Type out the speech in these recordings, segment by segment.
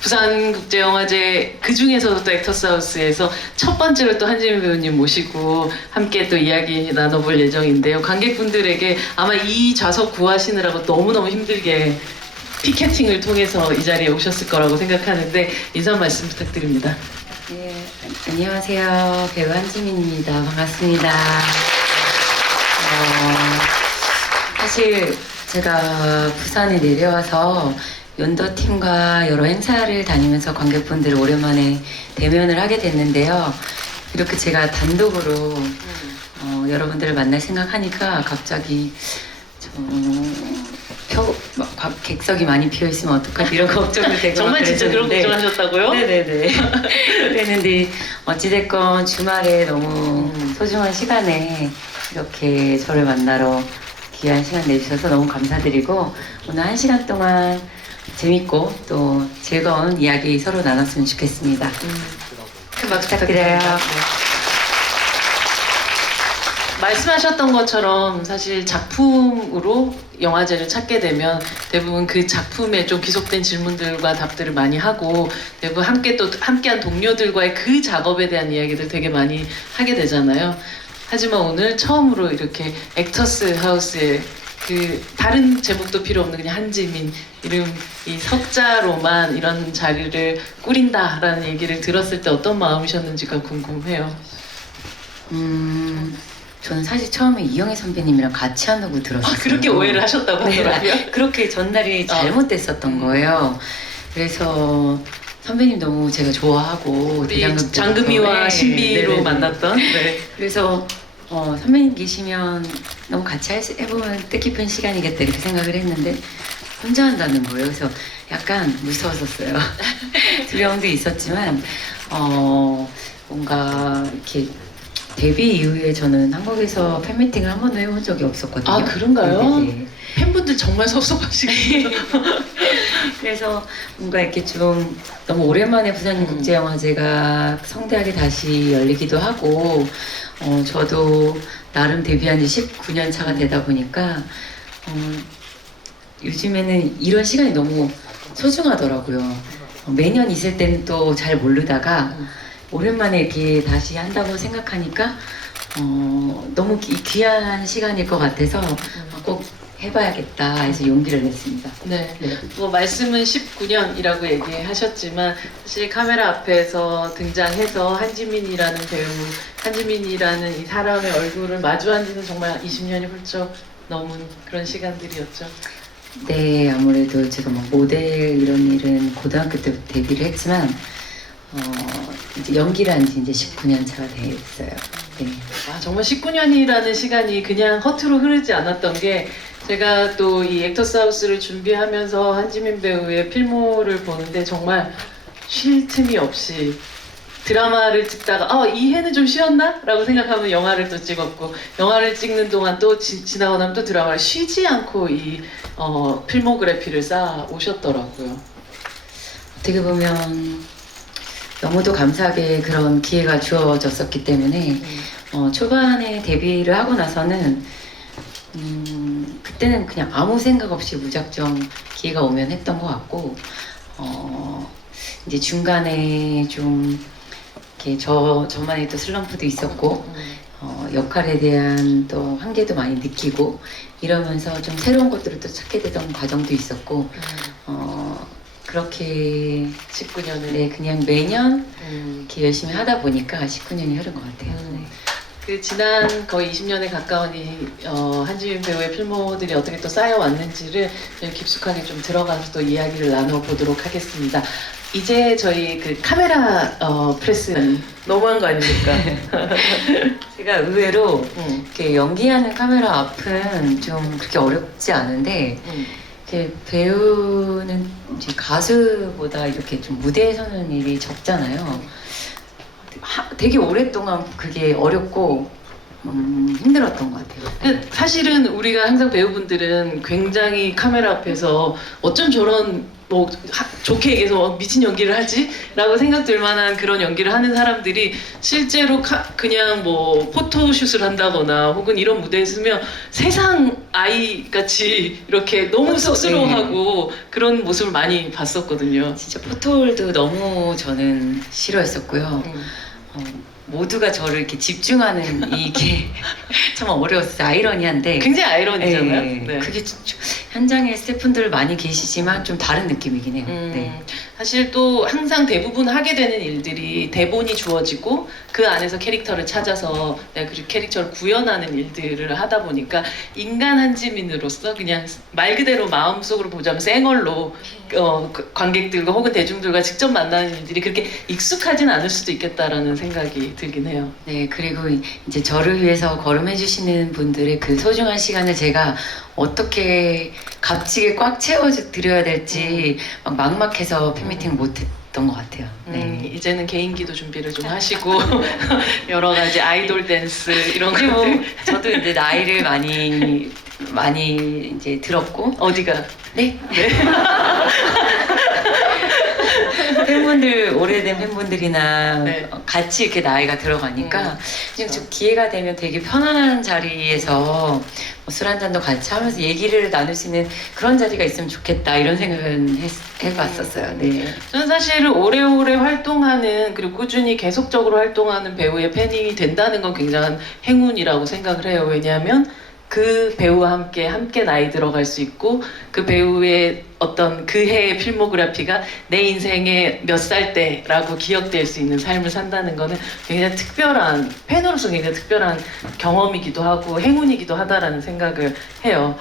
부산국제영화제 그 중에서도 또 액터스하우스에서 첫 번째로 또 한지민 배우님 모시고 함께 또 이야기 나눠볼 예정인데요. 관객분들에게 아마 이 좌석 구하시느라고 너무너무 힘들게 피켓팅을 통해서 이 자리에 오셨을 거라고 생각하는데 인사 한 말씀 부탁드립니다. 네, 안녕하세요. 배우 한지민입니다. 반갑습니다. 사실 제가 부산에 내려와서 연더팀과 여러 행사를 다니면서 관객분들을 오랜만에 대면을 하게 됐는데요. 이렇게 제가 단독으로 여러분들을 만날 생각하니까 갑자기 객석이 많이 비어있으면 어떡하지 이런 걱정이 되고 정말 진짜 그런 걱정하셨다고요? 네네네. 그랬는데 어찌됐건 주말에 너무 소중한 시간에 이렇게 저를 만나러 귀한 시간 내주셔서 너무 감사드리고 오늘 1시간 동안 재밌고 또 즐거운 이야기 서로 나눴으면 좋겠습니다. 큰 박수 부탁드려요. 말씀하셨던 것처럼 사실 작품으로 영화제를 찾게 되면 대부분 그 작품에 좀 기속된 질문들과 답들을 많이 하고 대부분 함께한 동료들과의 그 작업에 대한 이야기들 되게 많이 하게 되잖아요. 하지만 오늘 처음으로 이렇게 액터스 하우스에 그 다른 제목도 필요 없는 그냥 한지민 이름 이 석자로만 이런 자리를 꾸린다라는 얘기를 들었을 때 어떤 마음이셨는지가 궁금해요. 저는 사실 처음에 이영애 선배님이랑 같이 한다고 들었어요. 그렇게 오해를 하셨다고 하더라고요. 네, 그렇게 전날이 잘못됐었던 거예요. 그래서 선배님 너무 제가 좋아하고 우리 장금이와 신비로 네네네. 만났던. 네. 그래서 선배님 계시면 너무 같이 해보면 뜻깊은 시간이겠다 이렇게 생각을 했는데 혼자 한다는 거예요. 그래서 약간 무서웠었어요. 두려움도 있었지만 뭔가 이렇게 데뷔 이후에 저는 한국에서 팬미팅을 한 번도 해본 적이 없었거든요. 아 그런가요? 네네. 팬분들 정말 섭섭하시겠어요. 그래서 뭔가 이렇게 좀 너무 오랜만에 부산국제영화제가 성대하게 다시 열리기도 하고 저도 나름 데뷔한 지 19년 차가 되다 보니까 요즘에는 이런 시간이 너무 소중하더라고요. 매년 있을 때는 또 잘 모르다가 오랜만에 이렇게 다시 한다고 생각하니까 너무 귀한 시간일 것 같아서 꼭 해봐야겠다 해서 용기를 냈습니다. 네. 뭐 말씀은 19년이라고 얘기하셨지만 사실 카메라 앞에서 등장해서 한지민이라는 배우, 한지민이라는 이 사람의 얼굴을 마주한 지는 정말 20년이 훌쩍 넘은 그런 시간들이었죠. 네, 아무래도 제가 뭐 모델 이런 일은 고등학교 때부터 데뷔를 했지만 이제 연기를 한 지 이제 19년 차가 됐어요. 네. 아, 정말 19년이라는 시간이 그냥 허투루 흐르지 않았던 게 제가 또 이 액터스 하우스를 준비하면서 한지민 배우의 필모를 보는데 정말 쉴 틈이 없이 드라마를 찍다가 이 해는 좀 쉬었나? 라고 생각하면 영화를 또 찍었고 영화를 찍는 동안 또 지나고 나면 또 드라마를 쉬지 않고 이 필모그래피를 쌓아 오셨더라고요. 어떻게 보면 너무도 감사하게 그런 기회가 주어졌었기 때문에 초반에 데뷔를 하고 나서는 그때는 그냥 아무 생각 없이 무작정 기회가 오면 했던 것 같고 이제 중간에 좀 이렇게 저만의 또 슬럼프도 있었고 역할에 대한 또 한계도 많이 느끼고 이러면서 좀 새로운 것들을 또 찾게 되던 과정도 있었고 그렇게 19년을 네, 그냥 매년 이렇게 열심히 하다 보니까 19년이 흐른 것 같아요. 네. 그 지난 거의 20년에 가까운 이 한지민 배우의 필모들이 어떻게 또 쌓여왔는지를 좀 깊숙하게 좀 들어가서 또 이야기를 나눠보도록 하겠습니다. 이제 저희 그 카메라 프레스 너무한 거 아닙니까? 제가 의외로 이렇게 연기하는 카메라 앞은 좀 그렇게 어렵지 않은데 이렇게 배우는 이제 가수보다 이렇게 좀 무대에 서는 일이 적잖아요. 되게 오랫동안 그게 어렵고 힘들었던 것 같아요. 근데 사실은 우리가 항상 배우분들은 굉장히 카메라 앞에서 어쩜 저런 뭐 좋게 얘기해서 미친 연기를 하지? 라고 생각될 만한 그런 연기를 하는 사람들이 실제로 그냥 뭐 포토슛을 한다거나 혹은 이런 무대에 서면 세상 아이 같이 이렇게 너무 쑥스러워하고 그런 모습을 많이 봤었거든요. 진짜 포토홀도 너무 저는 싫어했었고요. 모두가 저를 이렇게 집중하는 이게 정말 어려웠어요. 아이러니한데. 굉장히 아이러니잖아요. 네. 네. 그게 현장에 스태프분들 많이 계시지만 좀 다른 느낌이긴 해요. 네. 사실 또 항상 대부분 하게 되는 일들이 대본이 주어지고 그 안에서 캐릭터를 찾아서 내가 그 캐릭터를 구현하는 일들을 하다 보니까 인간 한지민으로서 그냥 말 그대로 마음속으로 보자면 쌩얼로 관객들과 혹은 대중들과 직접 만나는 일들이 그렇게 익숙하진 않을 수도 있겠다라는 생각이 들긴 해요. 네, 그리고 이제 저를 위해서 걸음해주시는 분들의 그 소중한 시간을 제가 어떻게 값지게 꽉 채워드려야 될지 막 막막해서 팬미팅 못했던 것 같아요. 네. 이제는 개인기도 준비를 좀 하시고 여러 가지 아이돌 댄스 이런 그리고 것들 저도 이제 나이를 많이 이제 들었고 어디가 네. 팬분들 오래된 팬분들이나 네. 같이 이렇게 나이가 들어가니까 그냥 좀 기회가 되면 되게 편안한 자리에서 술 한 잔도 같이 하면서 얘기를 나눌 수 있는 그런 자리가 있으면 좋겠다 이런 생각은 해봤었어요. 네. 저는 사실 오래오래 활동하는 그리고 꾸준히 계속적으로 활동하는 배우의 팬이 된다는 건 굉장한 행운이라고 생각을 해요. 왜냐하면 그 배우와 함께 나이 들어갈 수 있고 그 배우의 어떤 그 해의 필모그래피가 내 인생의 몇 살 때라고 기억될 수 있는 삶을 산다는 거는 굉장히 특별한 팬으로서 굉장히 특별한 경험이기도 하고 행운이기도 하다라는 생각을 해요.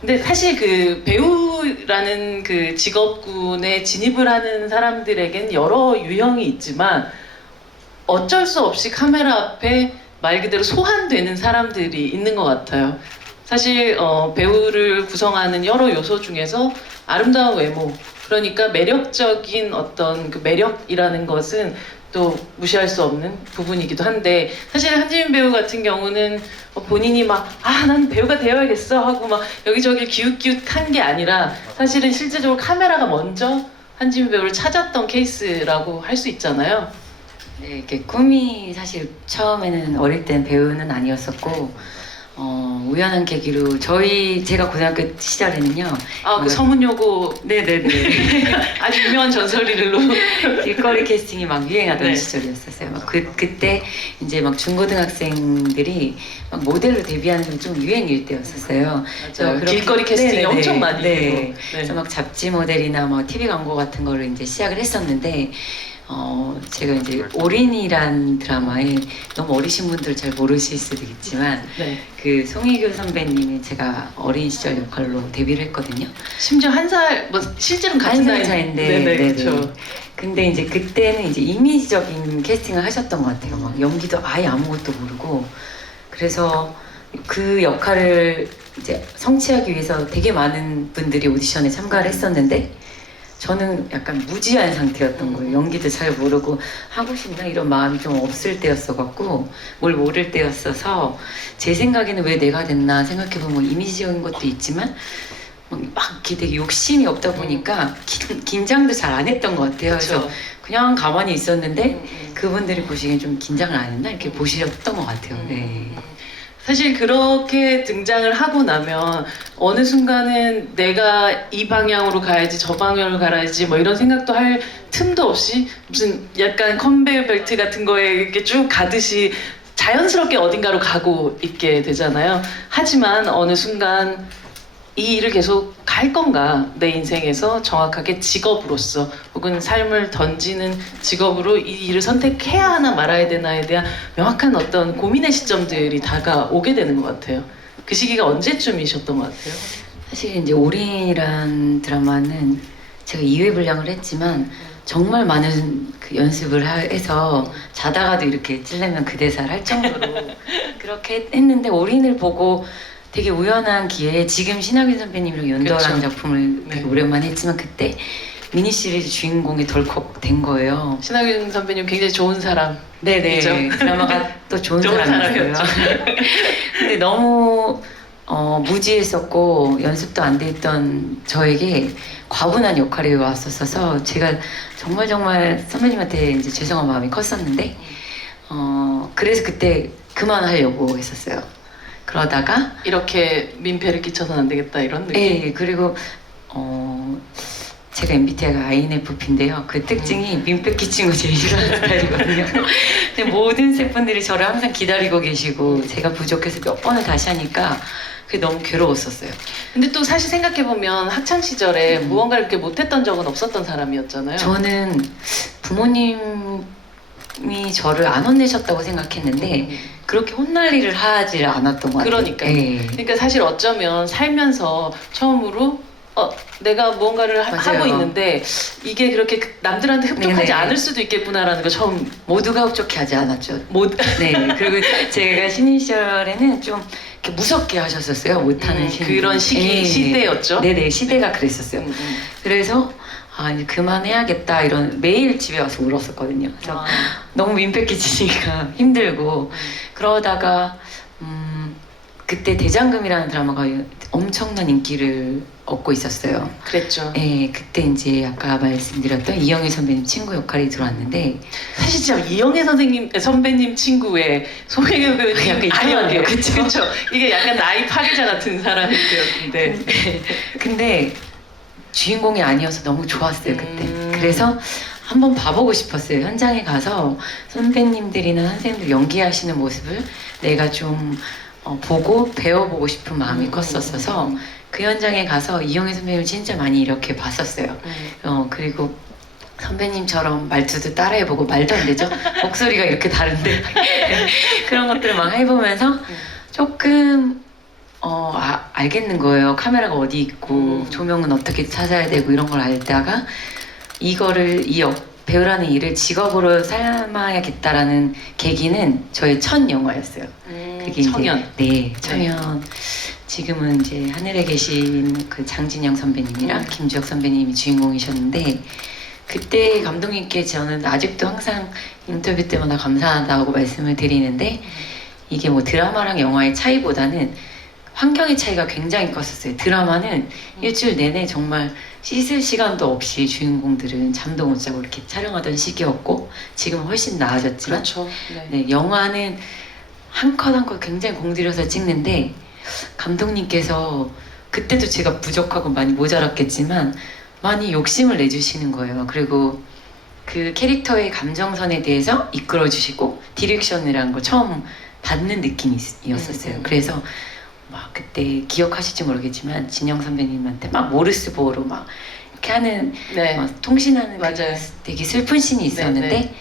근데 사실 그 배우라는 그 직업군에 진입을 하는 사람들에겐 여러 유형이 있지만 어쩔 수 없이 카메라 앞에 말 그대로 소환되는 사람들이 있는 것 같아요. 사실 배우를 구성하는 여러 요소 중에서 아름다운 외모, 그러니까 매력적인 어떤 그 매력이라는 것은 또 무시할 수 없는 부분이기도 한데 사실 한지민 배우 같은 경우는 본인이 막 난 배우가 되어야겠어 하고 막 여기저기 기웃기웃한 게 아니라 사실은 실제적으로 카메라가 먼저 한지민 배우를 찾았던 케이스라고 할 수 있잖아요. 네, 이렇게 꿈이 사실 처음에는 어릴 땐 배우는 아니었었고 우연한 계기로 제가 고등학교 시절에는요. 그 서문여고 네네네. 아주 유명한 전설이로 길거리 캐스팅이 막 유행하던 네. 시절이었었어요. 막 그때 이제 막 중고등학생들이 막 모델로 데뷔하는 게 좀 유행일 때였었어요. 길거리 캐스팅이 네네네. 엄청 많이 네. 되고. 그래서 막 잡지 모델이나 뭐 TV 광고 같은 거를 이제 시작을 했었는데 제가 이제 올인이란 드라마에 너무 어리신 분들 잘 모르실 수도 있지만 네. 그 송혜교 선배님이 제가 어린 시절 역할로 데뷔를 했거든요. 심지어 한 살, 뭐 실제로는 같은 한 살 나이- 차인데, 네네, 네네. 그렇죠. 근데 이제 그때는 이제 이미지적인 캐스팅을 하셨던 것 같아요. 막 연기도 아예 아무것도 모르고 그래서 그 역할을 이제 성취하기 위해서 되게 많은 분들이 오디션에 참가를 했었는데 저는 약간 무지한 상태였던 거예요. 연기도 잘 모르고 하고 싶나 이런 마음이 좀 없을 때였어갖고 뭘 모를 때였어서 제 생각에는 왜 내가 됐나 생각해보면 이미지적인 것도 있지만 막 이렇게 되게 욕심이 없다 보니까 긴장도 잘 안 했던 것 같아요. 그래서 그렇죠. 그냥 가만히 있었는데 그분들이 보시기엔 좀 긴장을 안 했나 이렇게 보시셨던 것 같아요. 네. 사실 그렇게 등장을 하고 나면 어느 순간은 내가 이 방향으로 가야지 저 방향으로 가야지 뭐 이런 생각도 할 틈도 없이 무슨 약간 컨베이어 벨트 같은 거에 이렇게 쭉 가듯이 자연스럽게 어딘가로 가고 있게 되잖아요. 하지만 어느 순간 이 일을 계속 할 건가 내 인생에서 정확하게 직업으로서 혹은 삶을 던지는 직업으로 이 일을 선택해야 하나 말아야 되나에 대한 명확한 어떤 고민의 시점들이 다가오게 되는 것 같아요. 그 시기가 언제쯤이셨던 것 같아요? 사실 이제 올인이란 드라마는 제가 2회 분량을 했지만 정말 많은 그 연습을 해서 자다가도 이렇게 찔려면 그 대사를 할 정도로 그렇게 했는데 올인을 보고 되게 우연한 기회에 지금 신하균 선배님이랑 연도랑 그렇죠. 작품을 되게 네. 오랜만에 했지만 그때 미니 시리즈 주인공이 덜컥 된 거예요. 신하균 선배님 굉장히 좋은 사람. 네네. 그죠? 드라마가 또 좋은 좋은 사람이었어요. 근데 너무 무지했었고 연습도 안 돼 있던 저에게 과분한 역할이 왔었어서 제가 정말 선배님한테 이제 죄송한 마음이 컸었는데 그래서 그때 그만하려고 했었어요. 그러다가 이렇게 민폐를 끼쳐서는 안 되겠다 이런 느낌. 예, 그리고 제가 MBTI가 INFP인데요. 그 특징이 민폐 끼친 거 제일 싫어하는 스타일이거든요. 근데 모든 셰프분들이 저를 항상 기다리고 계시고 제가 부족해서 몇 번을 다시 하니까 그게 너무 괴로웠었어요. 근데 또 사실 생각해보면 학창 시절에 무언가를 이렇게 못했던 적은 없었던 사람이었잖아요. 저는 부모님이 저를 안 혼내셨다고 생각했는데 그렇게 혼날 일을 하지 않았던 것 같아요. 그러니까요. 예. 그러니까 사실 어쩌면 살면서 처음으로 내가 무언가를 맞아요. 하고 있는데 이게 그렇게 남들한테 흡족하지 네네. 않을 수도 있겠구나라는 거 처음 모두가 흡족해 하지 않았죠. 못 네. 그리고 제가 신인 시절에는 좀 이렇게 무섭게 하셨었어요. 못하는 신인. 그런 예. 시대였죠. 네네. 시대가 그랬었어요. 음. 그래서 이제 그만해야겠다 이런 매일 집에 와서 울었었거든요. 그래서 아. 너무 민폐 끼치니까 힘들고 그러다가 그때 대장금이라는 드라마가 엄청난 인기를 얻고 있었어요. 그랬죠. 예, 그때 이제 아까 말씀드렸던 이영애 선배님 친구 역할이 들어왔는데 사실 진짜 이영애 선배님 친구의 소혜교 배우님 약간 이상하네요. 그쵸? 그쵸? 이게 약간 나이 파괴자 같은 사람이 되었는데 근데 주인공이 아니어서 너무 좋았어요 그때. 음. 그래서 한번 봐보고 싶었어요. 현장에 가서 선배님들이나 선생님들 연기하시는 모습을 내가 좀 보고 배워보고 싶은 마음이 컸었어서 그 현장에 가서 이영애 선배님을 진짜 많이 이렇게 봤었어요. 그리고 선배님처럼 말투도 따라해보고 말도 안 되죠? 목소리가 이렇게 다른데 그런 것들을 막 해보면서 조금 알겠는 거예요. 카메라가 어디 있고 조명은 어떻게 찾아야 되고 이런 걸 알다가 이거를 배우라는 일을 직업으로 삼아야겠다라는 계기는 저의 첫 영화였어요. 그게 청년. 네, 청년. 지금은 이제 하늘에 계신 그 장진영 선배님이랑 김주혁 선배님이 주인공이셨는데 그때 감독님께 저는 아직도 항상 인터뷰 때마다 감사하다고 말씀을 드리는데 이게 뭐 드라마랑 영화의 차이보다는 환경의 차이가 굉장히 컸었어요. 드라마는 일주일 내내 정말 씻을 시간도 없이 주인공들은 잠도 못 자고 이렇게 촬영하던 시기였고 지금은 훨씬 나아졌지만 그렇죠. 네. 네, 영화는 한 컷 한 컷 굉장히 공들여서 찍는데 감독님께서 그때도 제가 부족하고 많이 모자랐겠지만 많이 욕심을 내주시는 거예요. 그리고 그 캐릭터의 감정선에 대해서 이끌어주시고 디렉션이라는 걸 처음 받는 느낌이었었어요. 그래서 막 그때 기억하실지 모르겠지만 진영 선배님한테 막 모르스보어로 막 이렇게 하는 네. 통신하는 맞아요. 되게 슬픈 씬이 있었는데 네.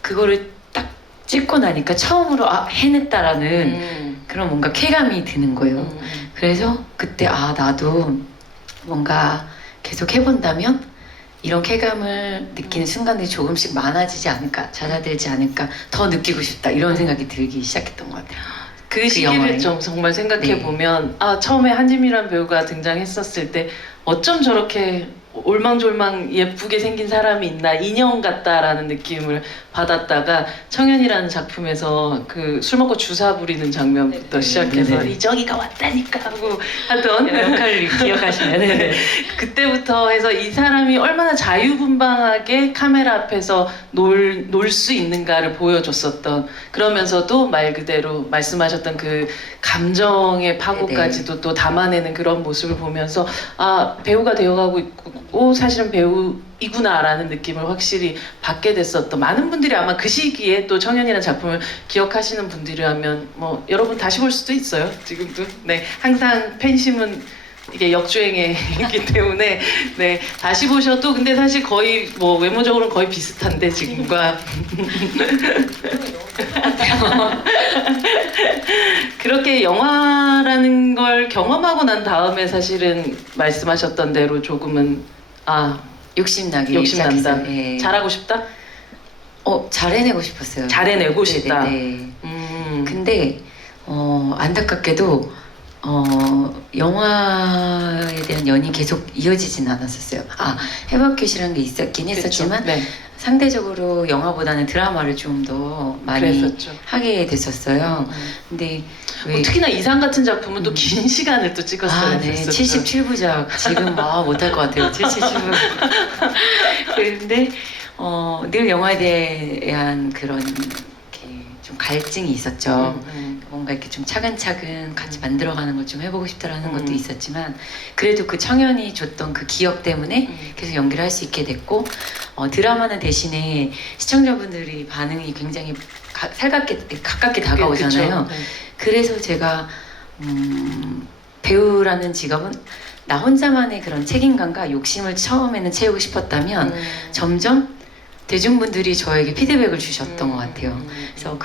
그거를 딱 찍고 나니까 처음으로 해냈다라는 그런 뭔가 쾌감이 드는 거예요. 그래서 그때 나도 뭔가 계속 해본다면 이런 쾌감을 느끼는 순간들이 조금씩 많아지지 않을까, 잦아들지 않을까, 더 느끼고 싶다 이런 생각이 들기 시작했던 것 같아요. 그 시기를 영화에. 좀 정말 생각해 보면 처음에 한지미란 배우가 등장했었을 때 어쩜 저렇게 올망졸망 예쁘게 생긴 사람이 있나 인형 같다라는 느낌을 받았다가 청년이라는 작품에서 그 술 먹고 주사 부리는 장면부터 시작해서 네네. 이정이가 왔다니까 하고 하던 역할을 기억하시면 그때부터 해서 이 사람이 얼마나 자유분방하게 카메라 앞에서 놀 수 있는가를 보여줬었던 그러면서도 말 그대로 말씀하셨던 그 감정의 파고까지도 또 담아내는 그런 모습을 보면서 배우가 되어가고 있고 사실은 배우이구나라는 느낌을 확실히 받게 됐었던 많은 분들이 아마 그 시기에 또 청년이라는 작품을 기억하시는 분들이라면 뭐 여러분 다시 볼 수도 있어요. 지금도 네 항상 팬심은 이게 역주행에 있기 때문에 네 다시 보셔도 근데 사실 거의 뭐 외모적으로는 거의 비슷한데 지금과 그렇게 영화라는 걸 경험하고 난 다음에 사실은 말씀하셨던 대로 조금은 욕심나게 욕심난다. 시작했어요. 예. 잘하고 싶다? 잘해내고 싶었어요. 잘해내고 싶다. 네네네. 근데 안타깝게도 영화에 대한 연이 계속 이어지진 않았었어요. 해바퀴시라는 게 있었긴 했었지만 네. 상대적으로 영화보다는 드라마를 좀 더 많이 그랬었죠. 하게 됐었어요. 근데 왜 특히나 이상 같은 작품은 또 긴 시간을 또 찍었어요. 네, 77부작 지금 못할 것 같아요. 77부. 그런데 늘 영화에 대한 그런 이렇게 좀 갈증이 있었죠. 뭔가 이렇게 좀 차근차근 같이 만들어가는 걸 좀 해보고 싶다라는 것도 있었지만 그래도 그 청년이 줬던 그 기억 때문에 계속 연기를 할 수 있게 됐고 드라마는 대신에 시청자분들이 반응이 굉장히 가깝게 다가오잖아요. 그쵸. 네. 그래서 제가 배우라는 직업은 나 혼자만의 그런 책임감과 욕심을 처음에는 채우고 싶었다면 점점 대중분들이 저에게 피드백을 주셨던 것 같아요. 그래서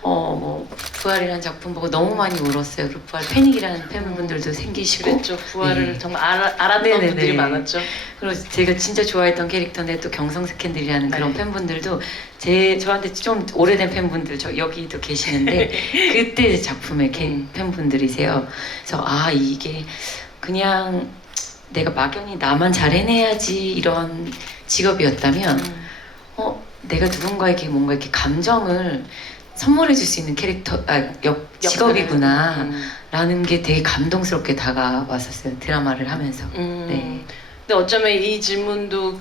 뭐 부활이라는 작품 보고 너무 많이 울었어요. 그리고 부활 패닉이라는 팬분들도 생기시고. 그랬죠. 부활을 네. 정말 알았던 네네네. 분들이 많았죠. 그리고 제가 진짜 좋아했던 캐릭터인데 또 경성 스캔들이라는 그런 네. 팬분들도 저한테 좀 오래된 팬분들 여기도 계시는데 그때 작품의 팬분들이세요. 그래서 이게 그냥 내가 막연히 나만 잘 해내야지 이런 직업이었다면 내가 누군가에게 뭔가 이렇게 감정을 선물해 줄 수 있는 직업이구나 라는 게 되게 감동스럽게 다가왔었어요. 드라마를 하면서. 네. 근데 어쩌면 이 질문도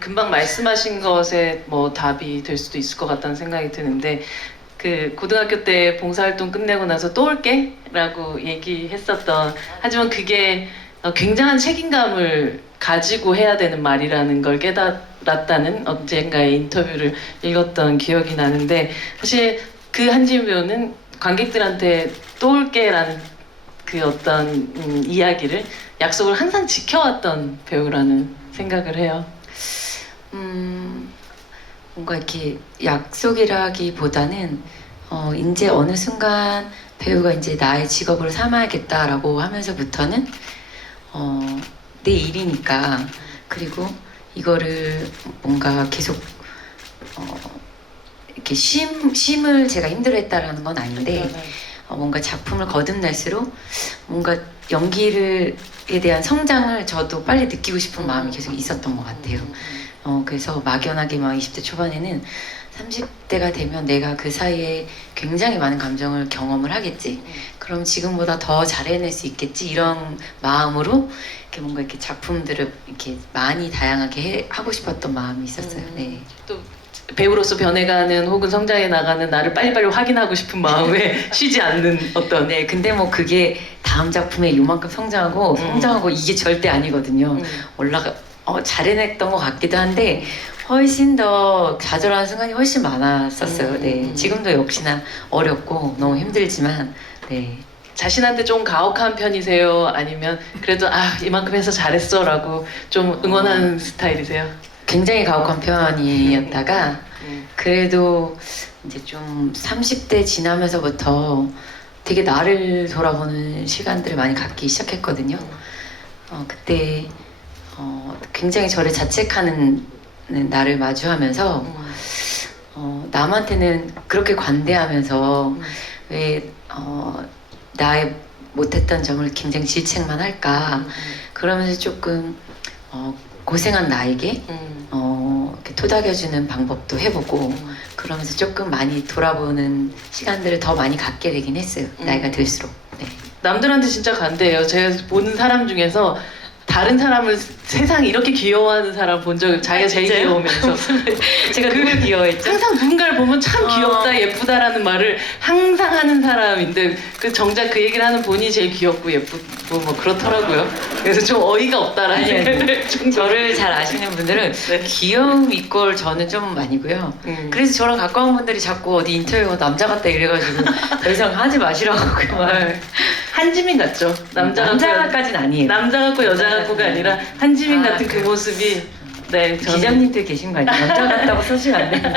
금방 말씀하신 것에 뭐 답이 될 수도 있을 것 같다는 생각이 드는데 그 고등학교 때 봉사활동 끝내고 나서 또 올게? 라고 얘기했었던 하지만 그게 굉장한 책임감을 가지고 해야 되는 말이라는 걸 깨달았다는 언젠가의 인터뷰를 읽었던 기억이 나는데 사실 그 한지민 배우는 관객들한테 또 올게라는 그 어떤 이야기를 약속을 항상 지켜왔던 배우라는 생각을 해요. 뭔가 이렇게 약속이라기보다는 이제 어느 순간 배우가 이제 나의 직업으로 삼아야겠다라고 하면서부터는 내 일이니까 그리고 이거를 뭔가 계속 이렇게 쉼을 제가 힘들어했다라는 건 아닌데 뭔가 작품을 거듭날수록 뭔가 연기에 대한 성장을 저도 빨리 느끼고 싶은 마음이 계속 있었던 것 같아요. 그래서 막연하게 막 20대 초반에는 30대가 되면 내가 그 사이에 굉장히 많은 감정을 경험을 하겠지. 그럼 지금보다 더 잘해낼 수 있겠지. 이런 마음으로 이렇게 뭔가 이렇게 작품들을 이렇게 많이 다양하게 하고 싶었던 마음이 있었어요. 네. 또 배우로서 변해가는 혹은 성장해 나가는 나를 빨리빨리 확인하고 싶은 마음에 쉬지 않는 어떤. 네, 근데 뭐 그게 다음 작품에 요만큼 성장하고 이게 절대 아니거든요. 잘해냈던 것 같기도 한데 훨씬 더 좌절하는 순간이 훨씬 많았었어요. 네, 지금도 역시나 어렵고 너무 힘들지만 네. 자신한테 좀 가혹한 편이세요? 아니면 그래도 이만큼 해서 잘했어라고 좀 응원하는 스타일이세요? 굉장히 가혹한 편이었다가 그래도 이제 좀 30대 지나면서부터 되게 나를 돌아보는 시간들을 많이 갖기 시작했거든요. 그때 굉장히 저를 자책하는 나를 마주하면서 남한테는 그렇게 관대하면서 왜 나의 못했던 점을 굉장히 질책만 할까 그러면서 조금 고생한 나에게 이렇게 토닥여주는 방법도 해보고 그러면서 조금 많이 돌아보는 시간들을 더 많이 갖게 되긴 했어요. 나이가 들수록. 네. 남들한테 진짜 관대해요. 제가 보는 사람 중에서 다른 사람을 세상에 이렇게 귀여워하는 사람 본 적이 자기가 제일 진짜요? 귀여우면서 제가 그걸 귀여워했죠. 항상 누군가를 보면 참 귀엽다 예쁘다라는 말을 항상 하는 사람인데 그 정작 그 얘기를 하는 본인이 제일 귀엽고 예쁘고 뭐 그렇더라고요. 그래서 좀 어이가 없다라는 생각을 좀 저를 잘 아시는 분들은 네. 귀여움 이꼴 저는 좀 아니고요. 그래서 저랑 가까운 분들이 자꾸 어디 인터뷰가 남자 같다 이래가지고 더 이상 하지 마시라고 그 말. 한지민 같죠. 남자 남자까지는 아니에요. 남자 같고 여자 같고가 아니라 한지민 같은 그 그래요? 모습이 네, 저는 기자님들 계신 거 아니에요? 남자 같다고 쓰시면 안 돼요.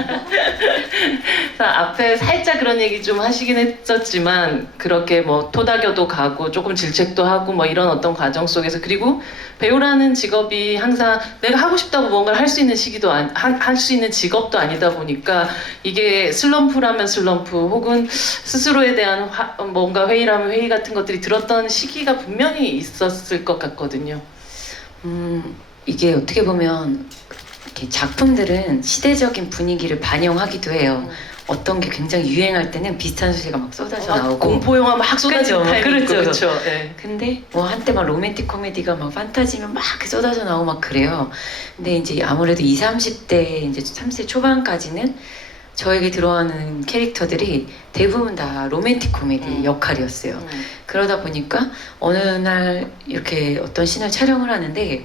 앞에 살짝 그런 얘기 좀 하시긴 했었지만 그렇게 뭐 토닥여도 가고 조금 질책도 하고 뭐 이런 어떤 과정 속에서 그리고 배우라는 직업이 항상 내가 하고 싶다고 뭔가를 할 수 있는 시기도 할 수 있는 직업도 아니다 보니까 이게 슬럼프라면 슬럼프 혹은 스스로에 대한 뭔가 회의라면 회의 같은 것들이 들었던 시기가 분명히 있었을 것 같거든요. 이게 어떻게 보면 이렇게 작품들은 시대적인 분위기를 반영하기도 해요. 어떤 게 굉장히 유행할 때는 비슷한 소리가 막 쏟아져 나오고 공포 영화 막 쏟아지는 그렇죠. 타입이 있고 그렇죠. 그렇죠. 네. 근데 뭐 한때 막 로맨틱 코미디가 막 판타지면 막 이렇게 쏟아져 나오고 막 그래요. 근데 이제 아무래도 20, 30대 이제 30대 초반까지는 저에게 들어오는 캐릭터들이 대부분 다 로맨틱 코미디 역할이었어요. 그러다 보니까 어느 날 이렇게 어떤 씬을 촬영을 하는데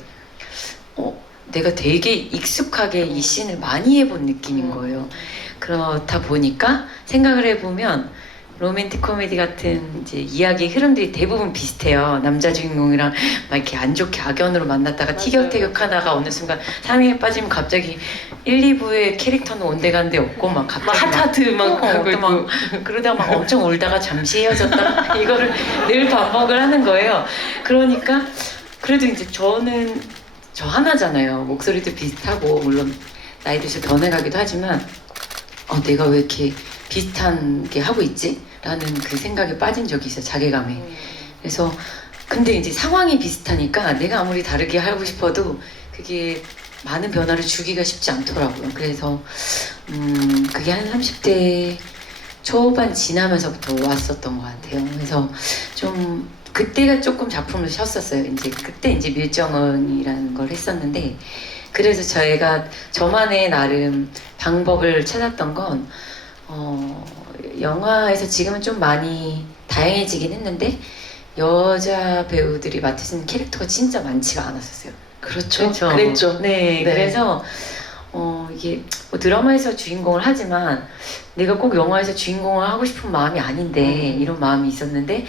내가 되게 익숙하게 이 씬을 많이 해본 느낌인 거예요. 그렇다 보니까 생각을 해보면 로맨틱 코미디 같은 이제 이야기의 흐름들이 대부분 비슷해요. 남자 주인공이랑 막 이렇게 안 좋게 악연으로 만났다가 맞아요. 티격태격하다가 어느 순간 사랑에 빠지면 갑자기 1, 2부의 캐릭터는 온데간데 없고 막 갑자기 막 하트하트 막 하고 또 있고 막 그러다 막 엄청 울다가 잠시 헤어졌다 이거를 늘 반복을 하는 거예요. 그러니까 그래도 이제 저는 저 하나잖아요. 목소리도 비슷하고 물론 나이도 좀 변해가기도 하지만 내가 왜 이렇게 비슷한 게 하고 있지? 라는 그 생각에 빠진 적이 있어요. 자괴감에. 그래서 근데 이제 상황이 비슷하니까 내가 아무리 다르게 하고 싶어도 그게 많은 변화를 주기가 쉽지 않더라고요. 그래서 그게 한 30대 초반 지나면서부터 왔었던 것 같아요. 그래서 좀 그때가 조금 작품을 쉬었었어요. 이제 그때 이제 밀정은이라는 걸 했었는데 그래서 저희가 저만의 나름 방법을 찾았던 건 영화에서 지금은 좀 많이 다양해지긴 했는데 여자 배우들이 맡으시는 캐릭터가 진짜 많지가 않았었어요. 그렇죠. 그랬죠. 네, 네. 그래서 이게 뭐 드라마에서 주인공을 하지만 내가 꼭 영화에서 주인공을 하고 싶은 마음이 아닌데 이런 마음이 있었는데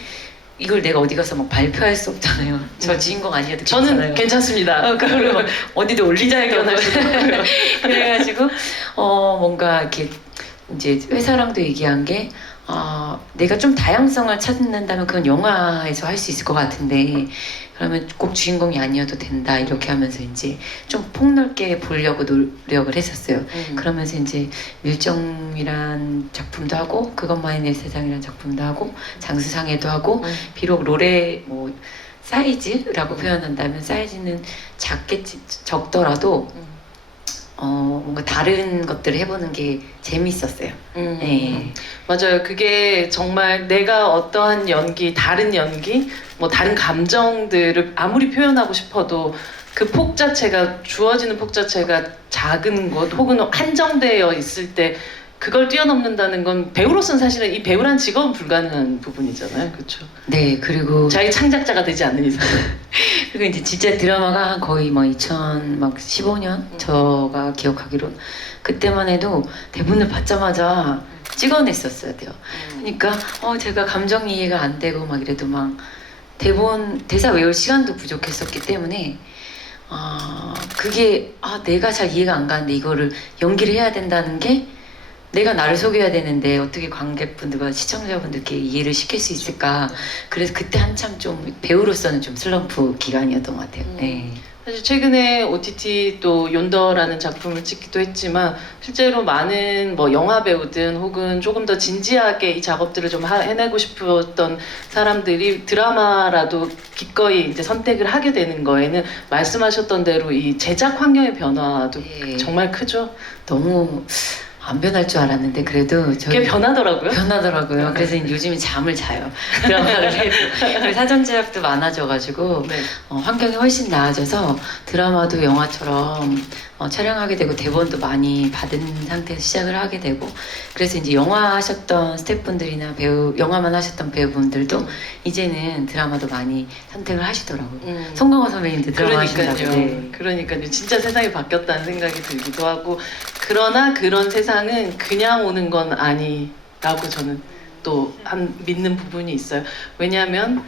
이걸 내가 어디 가서 막 발표할 수 없잖아요. 저 주인공 아니어도 저는 괜찮아요. 괜찮습니다. 그거를 막 어디도 기자회견 올리자고 하시더라고요. 그래가지고 뭔가 이렇게 이제 회사랑도 얘기한 게 내가 좀 다양성을 찾는다면 그건 영화에서 할 수 있을 것 같은데 그러면 꼭 주인공이 아니어도 된다 이렇게 하면서 이제 좀 폭넓게 보려고 노력을 했었어요. 그러면서 이제 밀정이란 작품도 하고 그것만이 내 세상이란 작품도 하고 장수상해도 하고 비록 롤의 뭐 사이즈라고 표현한다면 사이즈는 적더라도 뭔가 다른 것들을 해보는 게 재밌었어요. 네. 맞아요. 그게 정말 내가 어떠한 연기, 다른 연기, 뭐 다른 감정들을 아무리 표현하고 싶어도 그 폭 자체가 주어지는 폭 자체가 작은 것 혹은 한정되어 있을 때 그걸 뛰어넘는다는 건 배우로서는 사실은 이 배우란 직업은 불가능한 부분이잖아요. 그렇죠? 네, 그리고 자기 창작자가 되지 않는 이상. 그리고 이제 진짜 드라마가 한 거의 뭐 2015년 저가 기억하기로 그때만 해도 대본을 받자마자 찍어냈었어야 돼요. 그러니까 제가 감정 이해가 안 되고 막 이래도 막 대사 외울 시간도 부족했었기 때문에 그게 내가 잘 이해가 안 가는데 이거를 연기를 해야 된다는 게 내가 나를 속여야 되는데 어떻게 관객분들과 시청자분들께 이해를 시킬 수 있을까. 그래서 그때 한참 좀 배우로서는 좀 슬럼프 기간이었던 것 같아요. 네. 사실 최근에 OTT 또 욘더라는 작품을 찍기도 했지만 실제로 많은 뭐 영화 배우든 혹은 조금 더 진지하게 이 작업들을 좀 해내고 싶었던 사람들이 드라마라도 기꺼이 이제 선택을 하게 되는 거에는 말씀하셨던 대로 이 제작 환경의 변화도 네. 정말 크죠. 너무 안 변할 줄 알았는데 그래도 그게 변하더라고요. 변하더라고요. 그래서 요즘에 잠을 자요. 드라마를 해도. 그리고 사전 제작도 많아져가지고 네. 환경이 훨씬 나아져서 드라마도 영화처럼 촬영하게 되고 대본도 많이 받은 상태에서 시작을 하게 되고 그래서 이제 영화 하셨던 스태프분들이나 영화만 하셨던 배우분들도 이제는 드라마도 많이 선택을 하시더라고요. 송강호 선배님도 드라마 하신다고. 네. 그러니까요. 진짜 세상이 바뀌었다는 생각이 들기도 하고 그러나 그런 세상은 그냥 오는 건 아니라고 저는 또 믿는 부분이 있어요. 왜냐하면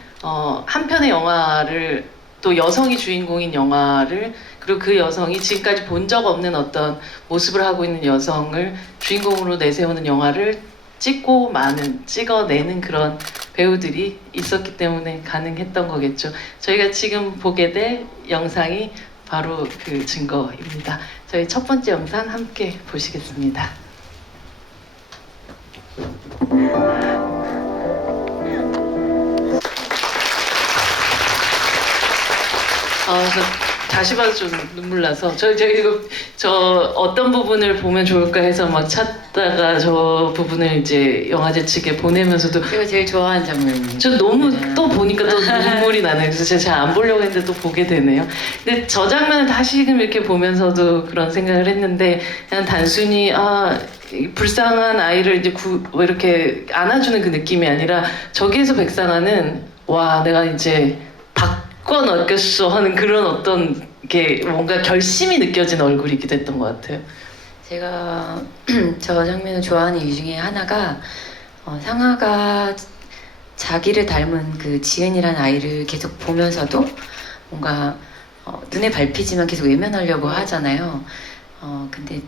한 편의 영화를 또 여성이 주인공인 영화를 그리고 그 여성이 지금까지 본 적 없는 어떤 모습을 하고 있는 여성을 주인공으로 내세우는 영화를 찍어내는 그런 배우들이 있었기 때문에 가능했던 거겠죠. 저희가 지금 보게 될 영상이 바로 그 증거입니다. 저희 첫 번째 영상 함께 보시겠습니다. 저 다시 봐도 좀 눈물 나서 저 어떤 부분을 보면 좋을까 해서 막 찾다가 저 부분을 이제 영화제 측에 보내면서도 제가 제일 좋아하는 장면이에요. 저 너무 네. 또 보니까 또 눈물이 나네요. 그래서 제가 잘 안 보려고 했는데 또 보게 되네요. 근데 저 장면을 다시금 이렇게 보면서도 그런 생각을 했는데 그냥 단순히 이 불쌍한 아이를 이제 뭐 이렇게 안아주는 그 느낌이 아니라 저기에서 백상하는 와 내가 이제 바꿔 넣겠어 하는 그런 어떤 게 뭔가 결심이 느껴진 얼굴이기도 했던 것 같아요. 제가 저 장면을 좋아하는 이유 중에 하나가 상아가 자기를 닮은 그 지은이라는 아이를 계속 보면서도 뭔가 눈에 밟히지만 계속 외면하려고 하잖아요. 근데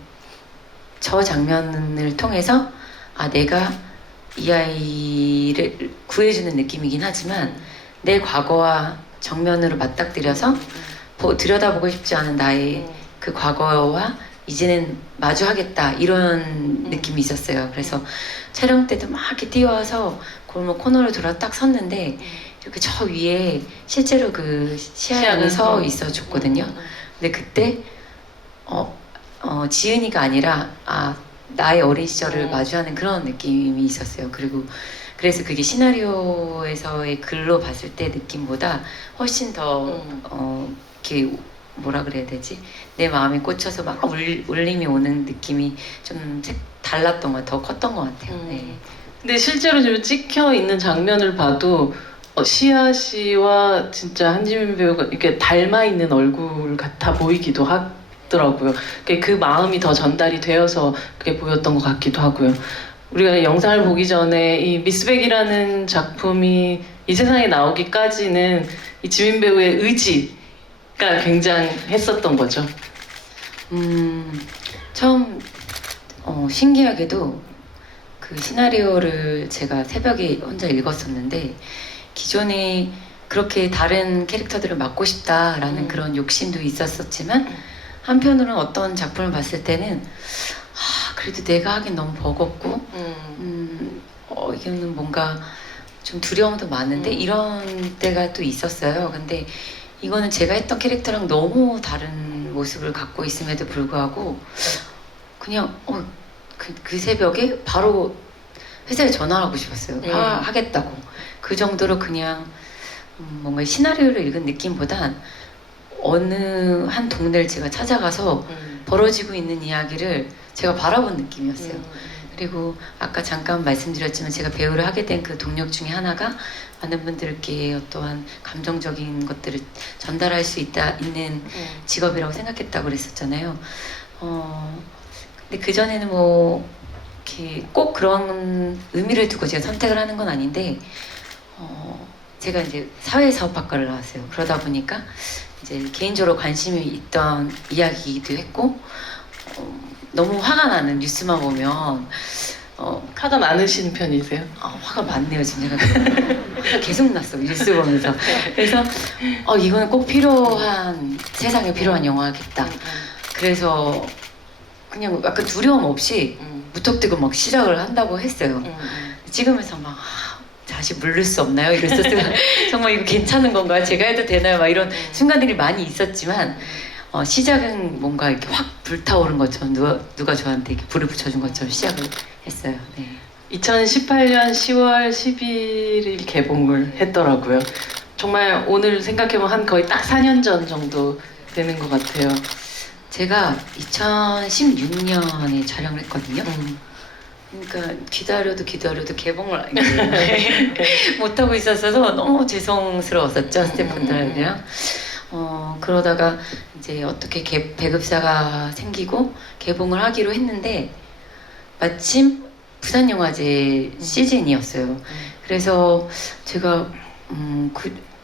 저 장면을 통해서 내가 이 아이를 구해주는 느낌이긴 하지만 내 과거와 정면으로 맞닥뜨려서 들여다보고 싶지 않은 나의 그 과거와 이제는 마주하겠다 이런 느낌이 있었어요. 그래서 촬영 때도 막 이렇게 뛰어와서 골목 코너를 돌아 딱 섰는데 이렇게 저 위에 실제로 그 시아양이 서 있어 줬거든요. 근데 그때 지은이가 아니라 나의 어린 시절을 마주하는 그런 느낌이 있었어요. 그리고 그래서 그게 시나리오에서의 글로 봤을 때 느낌보다 훨씬 더 이렇게 뭐라 그래야 되지? 내 마음에 꽂혀서 막 울림이 오는 느낌이 좀 달랐던 것 같아요. 더 컸던 것 같아요. 네. 근데 실제로 지금 찍혀 있는 장면을 봐도 시아 씨와 진짜 한지민 배우가 이렇게 닮아 있는 얼굴 같아 보이기도 하더라고요. 그 마음이 더 전달이 되어서 그게 보였던 것 같기도 하고요. 우리가 영상을 보기 전에 이 미스백이라는 작품이 이 세상에 나오기까지는 이 지민 배우의 의지가 굉장했었던 거죠. 처음 신기하게도 그 시나리오를 제가 새벽에 혼자 읽었었는데 기존에 그렇게 다른 캐릭터들을 맡고 싶다라는 그런 욕심도 있었었지만 한편으로는 어떤 작품을 봤을 때는 그래도 내가 하긴 너무 버겁고 이거는 뭔가 좀 두려움도 많은데 이런 때가 또 있었어요. 근데 이거는 제가 했던 캐릭터랑 너무 다른 모습을 갖고 있음에도 불구하고 그냥 그 새벽에 바로 회사에 전화하고 싶었어요. 하겠다고. 그 정도로 그냥 뭔가 시나리오를 읽은 느낌보단 어느 한 동네를 제가 찾아가서 벌어지고 있는 이야기를 제가 바라본 느낌이었어요. 그리고 아까 잠깐 말씀드렸지만 제가 배우를 하게 된 그 동력 중에 하나가 많은 분들께 어떠한 감정적인 것들을 전달할 수 있는 직업이라고 생각했다고 그랬었잖아요. 근데 그전에는 뭐 이렇게 꼭 그런 의미를 두고 제가 선택을 하는 건 아닌데 제가 이제 사회사업학과를 나왔어요. 그러다 보니까 이제 개인적으로 관심이 있던 이야기이기도 했고 너무 화가 나는 뉴스만 보면 화가 많으신 편이세요? 화가 많네요 지금 화가 계속 났어 뉴스 보면서. 그래서 이거는 꼭 필요한 세상에 필요한 영화겠다. 그래서 그냥 약간 두려움 없이 무턱대고 막 시작을 한다고 했어요. 찍으면서 막 다시 물릴 수 없나요? 이랬었어요. 정말 이거 괜찮은 건가요? 제가 해도 되나요? 막 이런 순간들이 많이 있었지만 시작은 뭔가 이렇게 확 불타오른 것처럼 누가 저한테 이렇게 불을 붙여준 것처럼 시작을 했어요. 네. 2018년 10월 11일 개봉을 했더라고요. 정말 오늘 생각해보면 한 거의 딱 4년 전 정도 되는 것 같아요. 제가 2016년에 촬영을 했거든요. 그러니까 기다려도 개봉을 못하고 있었어서 너무 죄송스러웠었죠, 스태프분들이랑. 그러다가 이제 어떻게 배급사가 생기고 개봉을 하기로 했는데 마침 부산영화제 시즌이었어요. 그래서 제가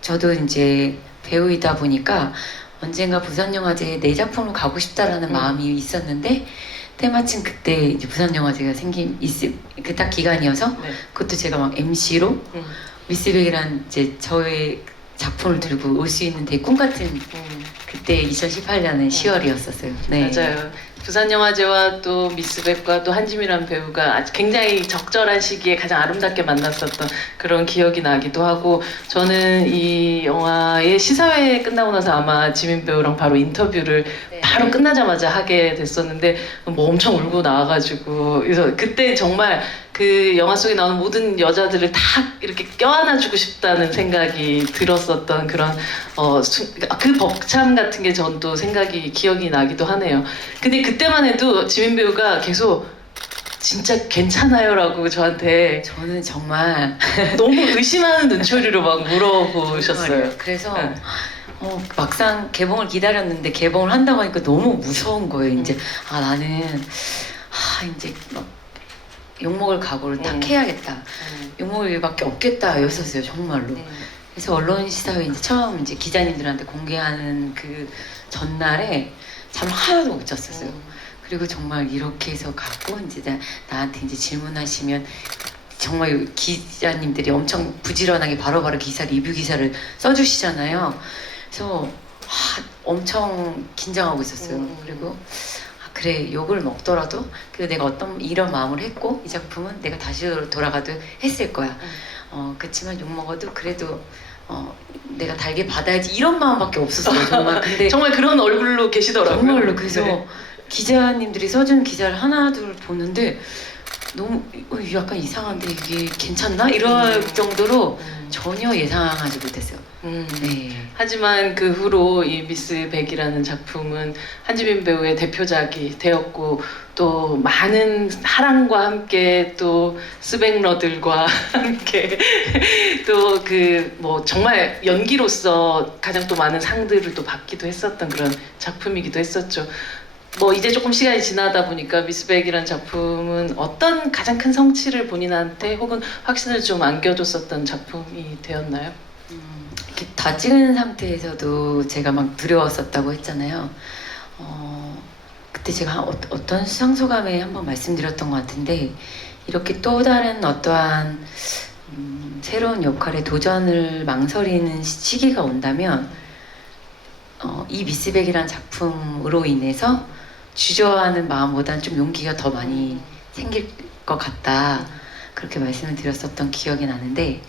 저도 이제 배우이다 보니까 언젠가 부산영화제에 내 작품으로 가고 싶다라는 음. 마음이 있었는데 때마침 그때 이제 부산영화제가 그 딱 기간이어서 네. 그것도 제가 막 MC로 음. 미스백이란 이제 저의 작품을 들고 올 수 있는 되게 꿈 같은 그때 2018년의 10월이었었어요. 네. 맞아요. 부산영화제와 또 미스백과 또 한지미란 배우가 아주 굉장히 적절한 시기에 가장 아름답게 만났었던 그런 기억이 나기도 하고, 저는 이 영화의 시사회 끝나고 나서 아마 지민 배우랑 바로 인터뷰를 네. 바로 끝나자마자 하게 됐었는데 뭐 엄청 울고 나와가지고, 그래서 그때 정말 그 영화 속에 나오는 모든 여자들을 다 이렇게 껴안아주고 싶다는 생각이 들었었던 그런 그 벅참 같은 게 전 또 생각이 기억이 나기도 하네요. 근데 그때만 해도 지민 배우가 계속 진짜 괜찮아요라고 저한테 저는 정말 너무 의심하는 눈초리로 막 물어보셨어요. 그래서 네. 막상 개봉을 기다렸는데 개봉을 한다고 하니까 너무 무서운 거예요. 이제 나는 이제 막 욕먹을 각오를 딱 해야겠다. 욕먹을 일밖에 없겠다 였었어요, 정말로. 그래서 언론 시사회 이제 처음 이제 기자님들한테 공개하는 그 전날에 잠을 하나도 못 잤었어요. 그리고 정말 이렇게 해서 가고 이제 나한테 이제 질문하시면 정말 기자님들이 엄청 부지런하게 바로바로 리뷰 기사를 써주시잖아요. 그래서 엄청 긴장하고 있었어요. 그리고 그래, 욕을 먹더라도 그래도 내가 어떤 이런 마음을 했고 이 작품은 내가 다시 돌아가도 했을 거야. 그렇지만 욕 먹어도 그래도 내가 달게 받아야지 이런 마음밖에 없었어요, 정말. 근데 정말 그런 얼굴로 계시더라고요. 정말로. 그래서 네. 기자님들이 써준 기사를 하나 둘 보는데 너무 약간 이상한데 이게 괜찮나? 이럴 정도로 전혀 예상하지 못했어요. 네. 하지만 그 후로 이 미스 백이라는 작품은 한지민 배우의 대표작이 되었고, 또 많은 사랑과 함께 또 스백러들과 함께 또 그 뭐 정말 연기로서 가장 또 많은 상들을 또 받기도 했었던 그런 작품이기도 했었죠. 뭐 이제 조금 시간이 지나다 보니까 미스백이라는 작품은 어떤 가장 큰 성취를 본인한테 혹은 확신을 좀 안겨줬었던 작품이 되었나요? 이렇게 다 찍은 상태에서도 제가 막 두려웠었다고 했잖아요. 그때 제가 어떤 수상소감에 한번 말씀드렸던 것 같은데, 이렇게 또 다른 어떠한 새로운 역할에 도전을 망설이는 시기가 온다면 이 미스백이라는 작품으로 인해서 주저하는 마음보다는 좀 용기가 더 많이 생길 것 같다, 그렇게 말씀을 드렸었던 기억이 나는데,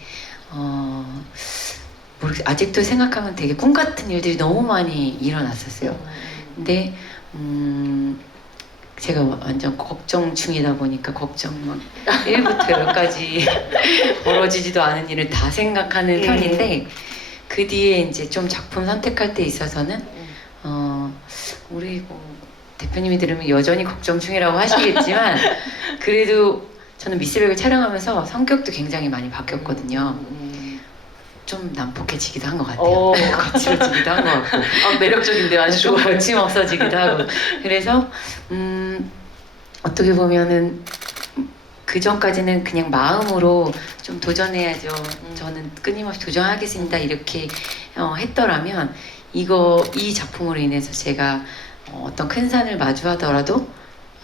아직도 생각하면 되게 꿈 같은 일들이 너무 많이 일어났었어요. 근데 제가 완전 걱정 중이다 보니까 걱정 막 1부터 10까지 벌어지지도 않은 일을 다 생각하는 편인데, 그 뒤에 이제 좀 작품 선택할 때 있어서는 우리 대표님이 들으면 여전히 걱정 중이라고 하시겠지만 그래도 저는 미스백을 촬영하면서 성격도 굉장히 많이 바뀌었거든요. 좀 난폭해지기도 한 것 같아요. 거칠어지기도 한 것 같고. 매력적인데요, 아주 좀 좋아요. 거침없어지기도 하고. 그래서 어떻게 보면은 그 전까지는 그냥 마음으로 좀 도전해야죠. 저는 끊임없이 도전하겠습니다. 이렇게 했더라면 이 작품으로 인해서 제가 어떤 큰 산을 마주하더라도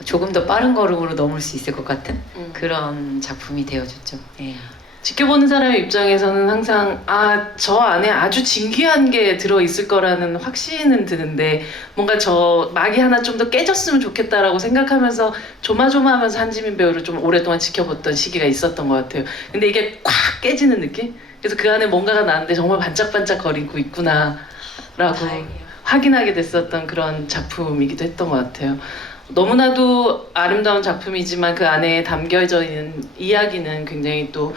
조금 더 빠른 걸음으로 넘을 수 있을 것 같은 그런 작품이 되어줬죠. 네. 지켜보는 사람의 입장에서는 항상 저 안에 아주 진귀한 게 들어있을 거라는 확신은 드는데, 뭔가 저 막이 하나 좀 더 깨졌으면 좋겠다라고 생각하면서 조마조마하면서 한지민 배우를 좀 오랫동안 지켜봤던 시기가 있었던 것 같아요. 근데 이게 콱 깨지는 느낌? 그래서 그 안에 뭔가가 나는데 정말 반짝반짝 거리고 있구나 라고 확인하게 됐었던 그런 작품이기도 했던 것 같아요. 너무나도 아름다운 작품이지만 그 안에 담겨져 있는 이야기는 굉장히 또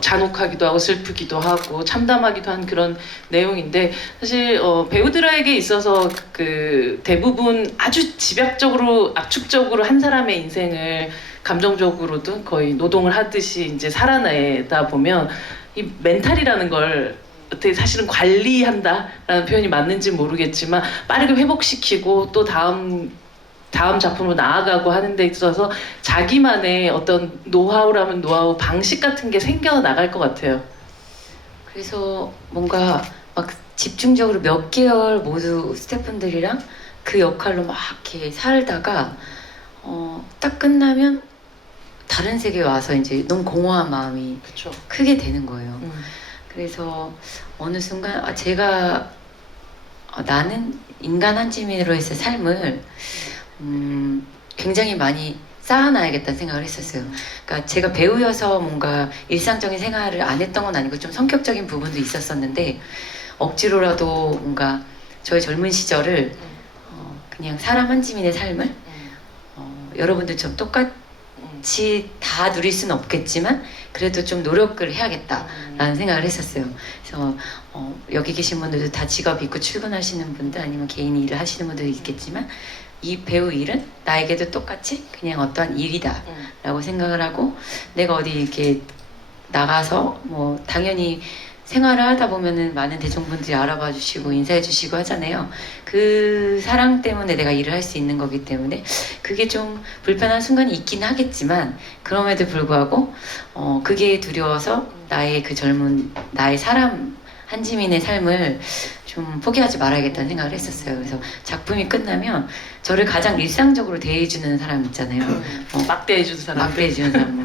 잔혹하기도 하고 슬프기도 하고 참담하기도 한 그런 내용인데, 사실 배우들에게 있어서 그 대부분 아주 집약적으로 압축적으로 한 사람의 인생을 감정적으로도 거의 노동을 하듯이 이제 살아내다 보면 이 멘탈이라는 걸 어떻게 사실은 관리한다라는 표현이 맞는지 모르겠지만 빠르게 회복시키고 또 다음 작품으로 나아가고 하는 데 있어서 자기만의 어떤 노하우라면 노하우, 방식 같은 게 생겨나갈 것 같아요. 그래서 뭔가 막 집중적으로 몇 개월 모두 스태프분들이랑 그 역할로 막 이렇게 살다가 딱 끝나면 다른 세계에 와서 이제 너무 공허한 마음이 그렇죠. 크게 되는 거예요. 그래서 어느 순간 제가 나는 인간 한지민으로서의 삶을 굉장히 많이 쌓아놔야겠다는 생각을 했었어요. 그러니까 제가 배우여서 뭔가 일상적인 생활을 안 했던 건 아니고 좀 성격적인 부분도 있었었는데 억지로라도 뭔가 저의 젊은 시절을 그냥 사람 한지민의 삶을 여러분들처럼 똑같이 다 누릴 수는 없겠지만 그래도 좀 노력을 해야겠다라는 생각을 했었어요. 그래서 여기 계신 분들도 다 직업이 있고 출근하시는 분들 아니면 개인 일을 하시는 분들도 있겠지만 이 배우 일은 나에게도 똑같이 그냥 어떠한 일이다 라고 생각을 하고 내가 어디 이렇게 나가서 뭐 당연히 생활을 하다 보면은 많은 대중분들이 알아봐 주시고 인사해 주시고 하잖아요. 그 사랑 때문에 내가 일을 할 수 있는 거기 때문에 그게 좀 불편한 순간이 있긴 하겠지만 그럼에도 불구하고 그게 두려워서 나의 그 젊은 나의 사람 한지민의 삶을 좀 포기하지 말아야겠다는 생각을 했었어요. 그래서 작품이 끝나면 저를 가장 일상적으로 대해주는 사람 있잖아요. 막 대해주는 사람. 막 대해주는 사람.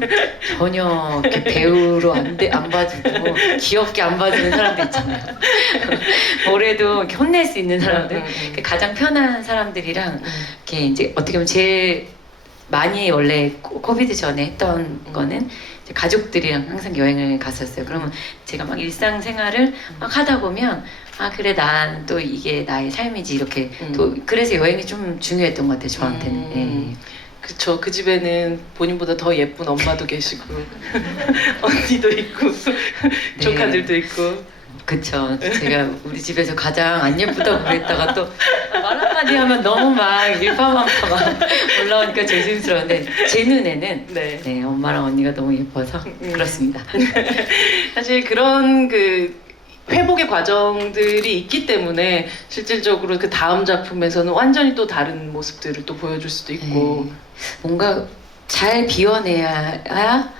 전혀 이렇게 배우로 안 봐주고 귀엽게 안 봐주는 사람들 있잖아요. 뭐래도 이렇게 혼낼 수 있는 사람들. 가장 편한 사람들이랑 이렇게 이제 어떻게 보면 제일 많이 원래 코비드 전에 했던 거는 이제 가족들이랑 항상 여행을 갔었어요. 그러면 제가 막 일상생활을 막 하다 보면 아 그래 난 또 이게 나의 삶이지 이렇게 또 그래서 여행이 좀 중요했던 것 같아요 저한테는. 네. 그쵸. 그 집에는 본인보다 더 예쁜 엄마도 계시고 언니도 있고 조카들도 있고. 그쵸. 제가 우리 집에서 가장 안 예쁘다고 그랬다가 또 말 한마디 하면 너무 막 일파만파 막 올라오니까 조심스러운데 제 눈에는 네, 엄마랑 언니가 너무 예뻐서 그렇습니다. 사실 그런 그 회복의 과정들이 있기 때문에 실질적으로 그 다음 작품에서는 완전히 또 다른 모습들을 또 보여줄 수도 있고. 뭔가 잘 비워내야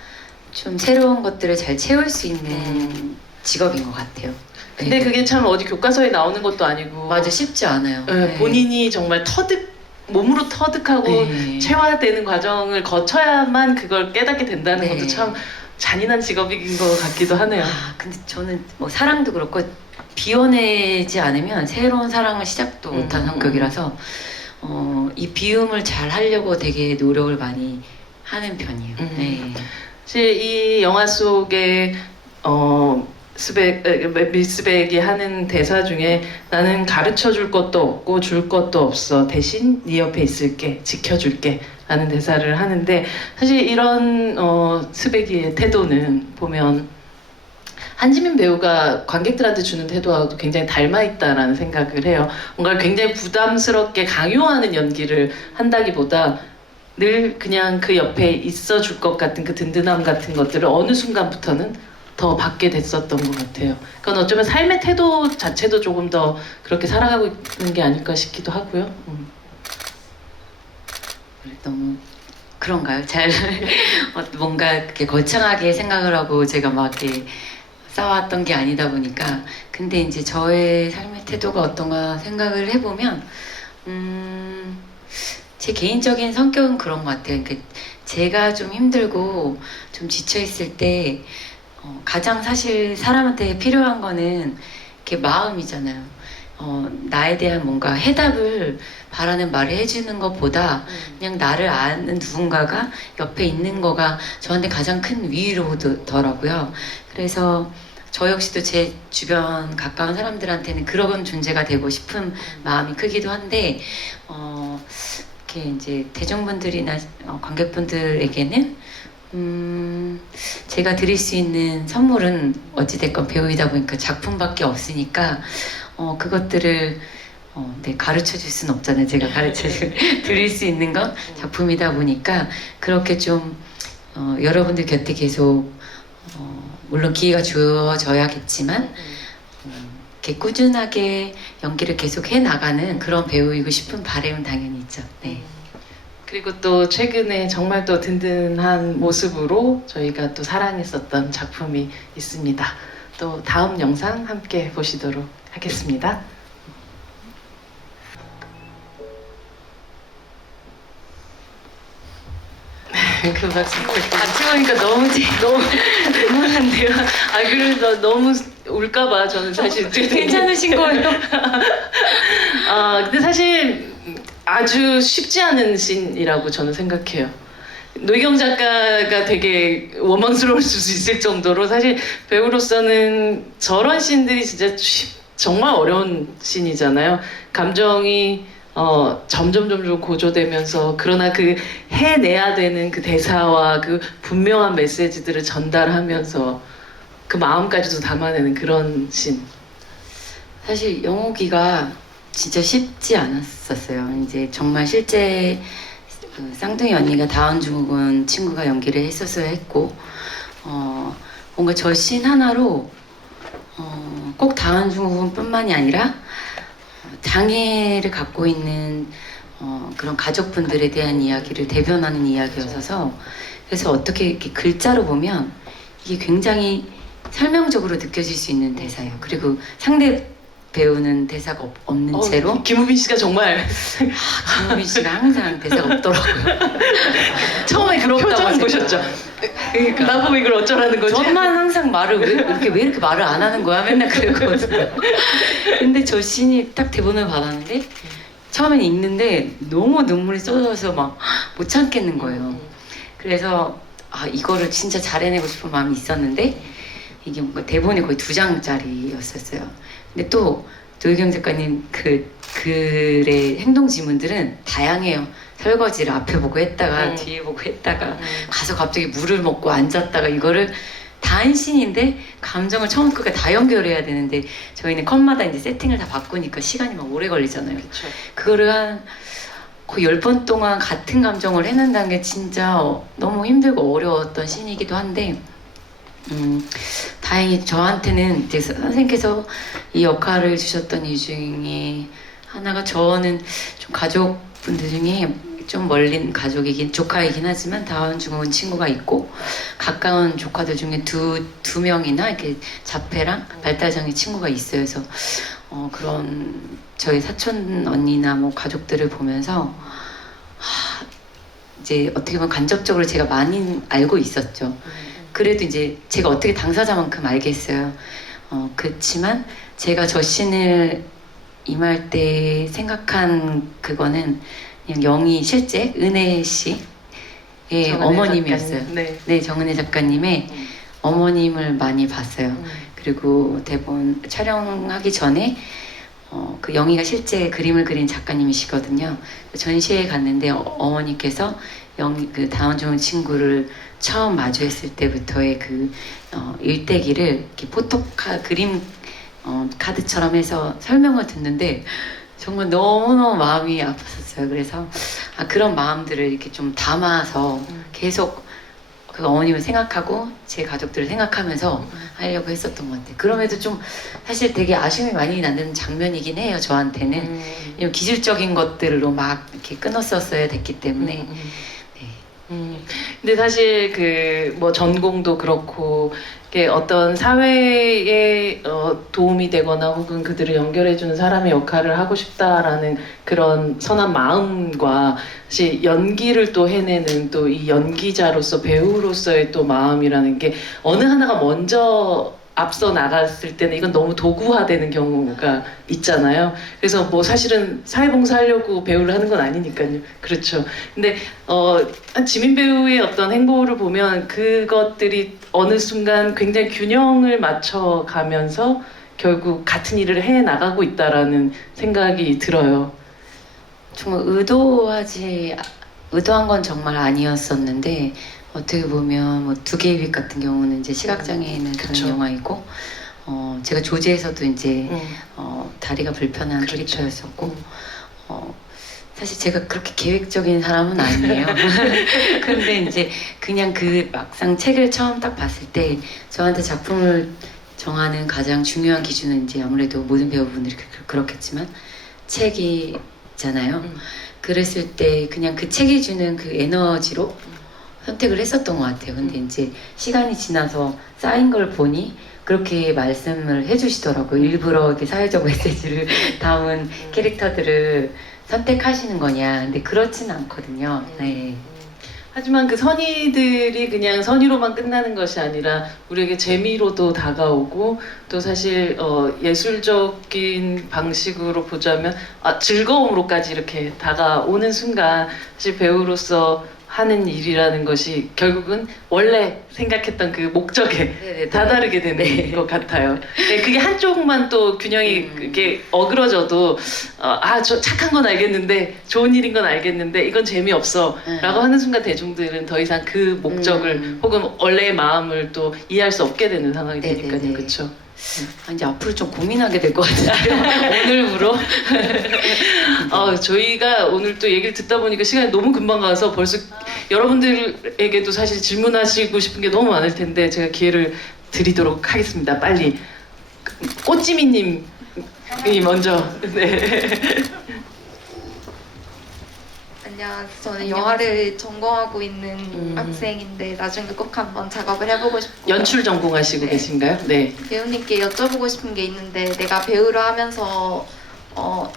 좀 새로운 것들을 잘 채울 수 있는 직업인 것 같아요. 근데 그게 참 어디 교과서에 나오는 것도 아니고. 맞아, 쉽지 않아요. 본인이 정말 몸으로 터득하고 체화되는 과정을 거쳐야만 그걸 깨닫게 된다는 것도 참 잔인한 직업인 것 같기도 하네요. 근데 저는 뭐 사랑도 그렇고 비워내지 않으면 새로운 사랑을 시작도 못한 성격이라서 이 비움을 잘 하려고 되게 노력을 많이 하는 편이에요. 네. 사실 이 영화 속에 밀스백이 하는 대사 중에 나는 가르쳐 줄 것도 없고 줄 것도 없어 대신 네 옆에 있을게 지켜줄게 라는 대사를 하는데 사실 이런 스백이의 태도는 보면 한지민 배우가 관객들한테 주는 태도와도 굉장히 닮아있다라는 생각을 해요. 뭔가 굉장히 부담스럽게 강요하는 연기를 한다기보다 늘 그냥 그 옆에 있어줄 것 같은 그 든든함 같은 것들을 어느 순간부터는 더 받게 됐었던 것 같아요. 그건 어쩌면 삶의 태도 자체도 조금 더 그렇게 살아가고 있는 게 아닐까 싶기도 하고요. 너무 그런가요? 잘 뭔가 이렇게 거창하게 생각을 하고 제가 막 이렇게 쌓아왔던 게 아니다 보니까 근데 이제 저의 삶의 태도가 어떤가 생각을 해보면 제 개인적인 성격은 그런 것 같아요. 그러니까 제가 좀 힘들고 좀 지쳐 있을 때 가장 사실 사람한테 필요한 거는 이렇게 마음이잖아요. 나에 대한 뭔가 해답을 바라는 말을 해주는 것보다 그냥 나를 아는 누군가가 옆에 있는 거가 저한테 가장 큰 위로더라고요. 그래서 저 역시도 제 주변 가까운 사람들한테는 그런 존재가 되고 싶은 마음이 크기도 한데 이렇게 이제 대중분들이나 관객분들에게는 제가 드릴 수 있는 선물은 어찌됐건 배우이다 보니까 작품밖에 없으니까 그것들을 가르쳐 줄 수는 없잖아요. 제가 가르쳐 드릴 수 있는 건 작품이다 보니까 그렇게 좀 여러분들 곁에 계속 물론 기회가 주어져야겠지만 이렇게 꾸준하게 연기를 계속 해나가는 그런 배우이고 싶은 바람은 당연히 있죠. 네. 그리고 또 최근에 정말 또 든든한 모습으로 저희가 또 사랑했었던 작품이 있습니다. 또 다음 영상 함께 보시도록 하겠습니다. 그 박수 같이 보니까 너무 대단한데요. 아 그래서 너무 울까봐 저는 사실 괜찮으신 거예요? 근데 사실 아주 쉽지 않은 씬이라고 저는 생각해요. 노희경 작가가 되게 원망스러울 수 있을 정도로 사실 배우로서는 저런 씬들이 진짜 정말 어려운 씬이잖아요. 감정이 점점 고조되면서 그러나 그 해내야 되는 그 대사와 그 분명한 메시지들을 전달하면서 그 마음까지도 담아내는 그런 씬. 사실 영옥이가 진짜 쉽지 않았었어요. 이제 정말 실제 그 쌍둥이 언니가 다운증후군 친구가 연기를 했었어야 했고, 뭔가 저 씬 하나로 꼭 다운증후군뿐만이 아니라 장애를 갖고 있는 그런 가족분들에 대한 이야기를 대변하는 이야기였어서, 그래서 어떻게 이렇게 글자로 보면 이게 굉장히 설명적으로 느껴질 수 있는 대사예요. 그리고 상대 배우는 대사가 없는 채로 김우빈 씨가 정말 김우빈 씨가 항상 대사가 없더라고요. 처음에 그렇다고 표정 하셨죠. 보셨죠? 그러니까 나보고 이걸 어쩌라는 거지? 저만 항상 말을 왜 이렇게 말을 안 하는 거야? 맨날 그랬거든요. 근데 저 씬이 딱 대본을 받았는데 처음엔 읽는데 너무 눈물이 쏟아져서 막 못 참겠는 거예요. 그래서 이거를 진짜 잘 해내고 싶은 마음이 있었는데 이게 뭔가 대본이 거의 2장짜리였었어요. 근데 또 노희경 작가님 그 글의 행동 지문들은 다양해요. 설거지를 앞에 보고 했다가 뒤에 보고 했다가 가서 갑자기 물을 먹고 앉았다가 이거를 다 한 씬인데 감정을 처음부터 끝까지 다 연결해야 되는데 저희는 컷마다 이제 세팅을 다 바꾸니까 시간이 막 오래 걸리잖아요. 그쵸. 그거를 한 거의 10번 동안 같은 감정을 해낸다는 게 진짜 너무 힘들고 어려웠던 씬이기도 한데 다행히 저한테는 이제 선생님께서 이 역할을 주셨던 이유 중에 하나가 저는 좀 가족분들 중에 좀 멀린 가족이긴 조카이긴 하지만 다운증후군 친구가 있고 가까운 조카들 중에 두 명이나 이렇게 자폐랑 발달장애 친구가 있어요. 그래서 그런 저희 사촌 언니나 뭐 가족들을 보면서 이제 어떻게 보면 간접적으로 제가 많이 알고 있었죠. 그래도 이제 제가 어떻게 당사자만큼 알겠어요. 그렇지만 제가 저 씬을 임할 때 생각한 그거는 그냥 영희 실제 은혜 씨의 어머님이었어요. 작가님. 네, 정은혜 작가님의 어머님을 많이 봤어요. 그리고 대본 촬영하기 전에 그 영희가 실제 그림을 그린 작가님이시거든요. 전시회에 갔는데 어머니께서 영희 그 다운증후군 친구를 처음 마주했을 때부터의 그 일대기를 이렇게 그림 카드처럼 해서 설명을 듣는데 정말 너무너무 마음이 아팠었어요. 그래서 그런 마음들을 이렇게 좀 담아서 계속 그 어머님을 생각하고 제 가족들을 생각하면서 하려고 했었던 것 같아요. 그럼에도 좀 사실 되게 아쉬움이 많이 나는 장면이긴 해요. 저한테는 왜냐면 기술적인 것들로 막 이렇게 끊었었어야 됐기 때문에. 근데 사실 그 뭐 전공도 그렇고 이게 어떤 사회에 도움이 되거나 혹은 그들을 연결해주는 사람의 역할을 하고 싶다라는 그런 선한 마음과 사실 연기를 또 해내는 또 이 연기자로서 배우로서의 또 마음이라는 게 어느 하나가 먼저 앞서 나갔을 때는 이건 너무 도구화되는 경우가 있잖아요. 그래서 뭐 사실은 사회봉사하려고 배우를 하는 건 아니니까요. 그렇죠. 근데 지민 배우의 어떤 행보를 보면 그것들이 어느 순간 굉장히 균형을 맞춰가면서 결국 같은 일을 해 나가고 있다라는 생각이 들어요. 정말 의도한 건 정말 아니었었는데 어떻게 보면 뭐 두 개의 빛 같은 경우는 이제 시각장애인을 그쵸. 그런 영화이고 제가 조제에서도 이제 다리가 불편한 그렇죠. 캐릭터였었고 사실 제가 그렇게 계획적인 사람은 아니에요. 근데 이제 그냥 그 막상 책을 처음 딱 봤을 때 저한테 작품을 정하는 가장 중요한 기준은 이제 아무래도 모든 배우분들이 그렇겠지만 책이잖아요. 그랬을 때 그냥 그 책이 주는 그 에너지로 선택을 했었던 것 같아요. 근데 이제 시간이 지나서 쌓인 걸 보니 그렇게 말씀을 해주시더라고요. 일부러 이렇게 사회적 메시지를 담은 캐릭터들을 선택하시는 거냐. 근데 그렇진 않거든요. 네. 하지만 그 선의들이 그냥 선의로만 끝나는 것이 아니라 우리에게 재미로도 다가오고 또 사실 예술적인 방식으로 보자면 즐거움으로까지 이렇게 다가오는 순간 사실 배우로서 하는 일이라는 것이 결국은 원래 생각했던 그 목적에 네네. 다다르게 되는 네. 것 같아요. 네, 그게 한쪽만 또 균형이 그게 어그러져도 저 착한 건 알겠는데 좋은 일인 건 알겠는데 이건 재미없어 라고 하는 순간 대중들은 더 이상 그 목적을 혹은 원래의 마음을 또 이해할 수 없게 되는 상황이 네네네. 되니까요. 그렇죠? 이제 앞으로 좀 고민하게 될 것 같아요. 오늘부로. 저희가 오늘 또 얘기를 듣다 보니까 시간이 너무 금방 가서 벌써 여러분들에게도 사실 질문하시고 싶은 게 너무 많을 텐데 제가 기회를 드리도록 하겠습니다. 빨리 꽃지미님이 먼저. 네. 안녕하세요. 저는 영화를 전공하고 있는 학생인데 나중에 꼭 한번 작업을 해보고 싶고 연출 전공하시고 네. 계신가요? 네. 배우님께 여쭤보고 싶은 게 있는데 내가 배우를 하면서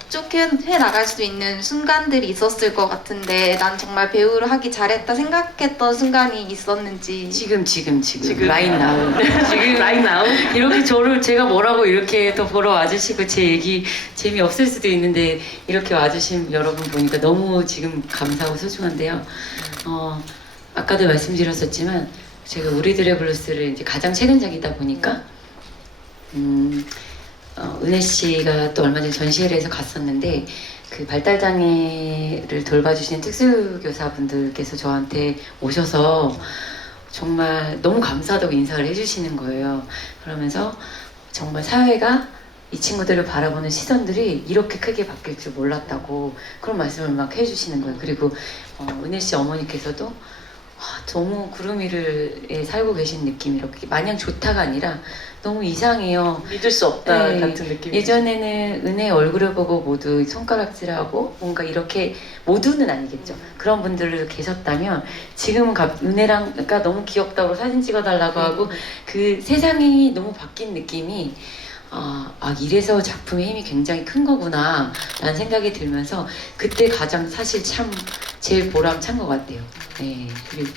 쭉 해나갈 수 있는 순간들이 있었을 것 같은데 난 정말 배우를 하기 잘했다 생각했던 순간이 있었는지 지금 라인 나우. 지금 라인 나우. 이렇게 저를 제가 뭐라고 이렇게 또 보러 와주시고 제 얘기 재미없을 수도 있는데 이렇게 와주신 여러분 보니까 너무 지금 감사하고 소중한데요. 아까도 말씀드렸었지만 제가 우리들의 블루스를 이제 가장 최근작이다 보니까 은혜 씨가 또 얼마 전에 전시회를 해서 갔었는데 그 발달장애를 돌봐주시는 특수교사분들께서 저한테 오셔서 정말 너무 감사하다고 인사를 해주시는 거예요. 그러면서 정말 사회가 이 친구들을 바라보는 시선들이 이렇게 크게 바뀔 줄 몰랐다고 그런 말씀을 막 해주시는 거예요. 그리고 은혜 씨 어머니께서도 너무 구름 위에 살고 계신 느낌이 이렇게 마냥 좋다가 아니라 너무 이상해요. 믿을 수 없다 네, 같은 느낌. 예전에는 은혜 얼굴을 보고 모두 손가락질하고 뭔가 이렇게 모두는 아니겠죠. 그런 분들 계셨다면 지금은 은혜랑 그러니까 너무 귀엽다고 사진 찍어달라고 하고 그 세상이 너무 바뀐 느낌이 이래서 작품의 힘이 굉장히 큰 거구나 라는 생각이 들면서 그때 가장 사실 참 제일 보람찬 것 같아요. 네. 그리고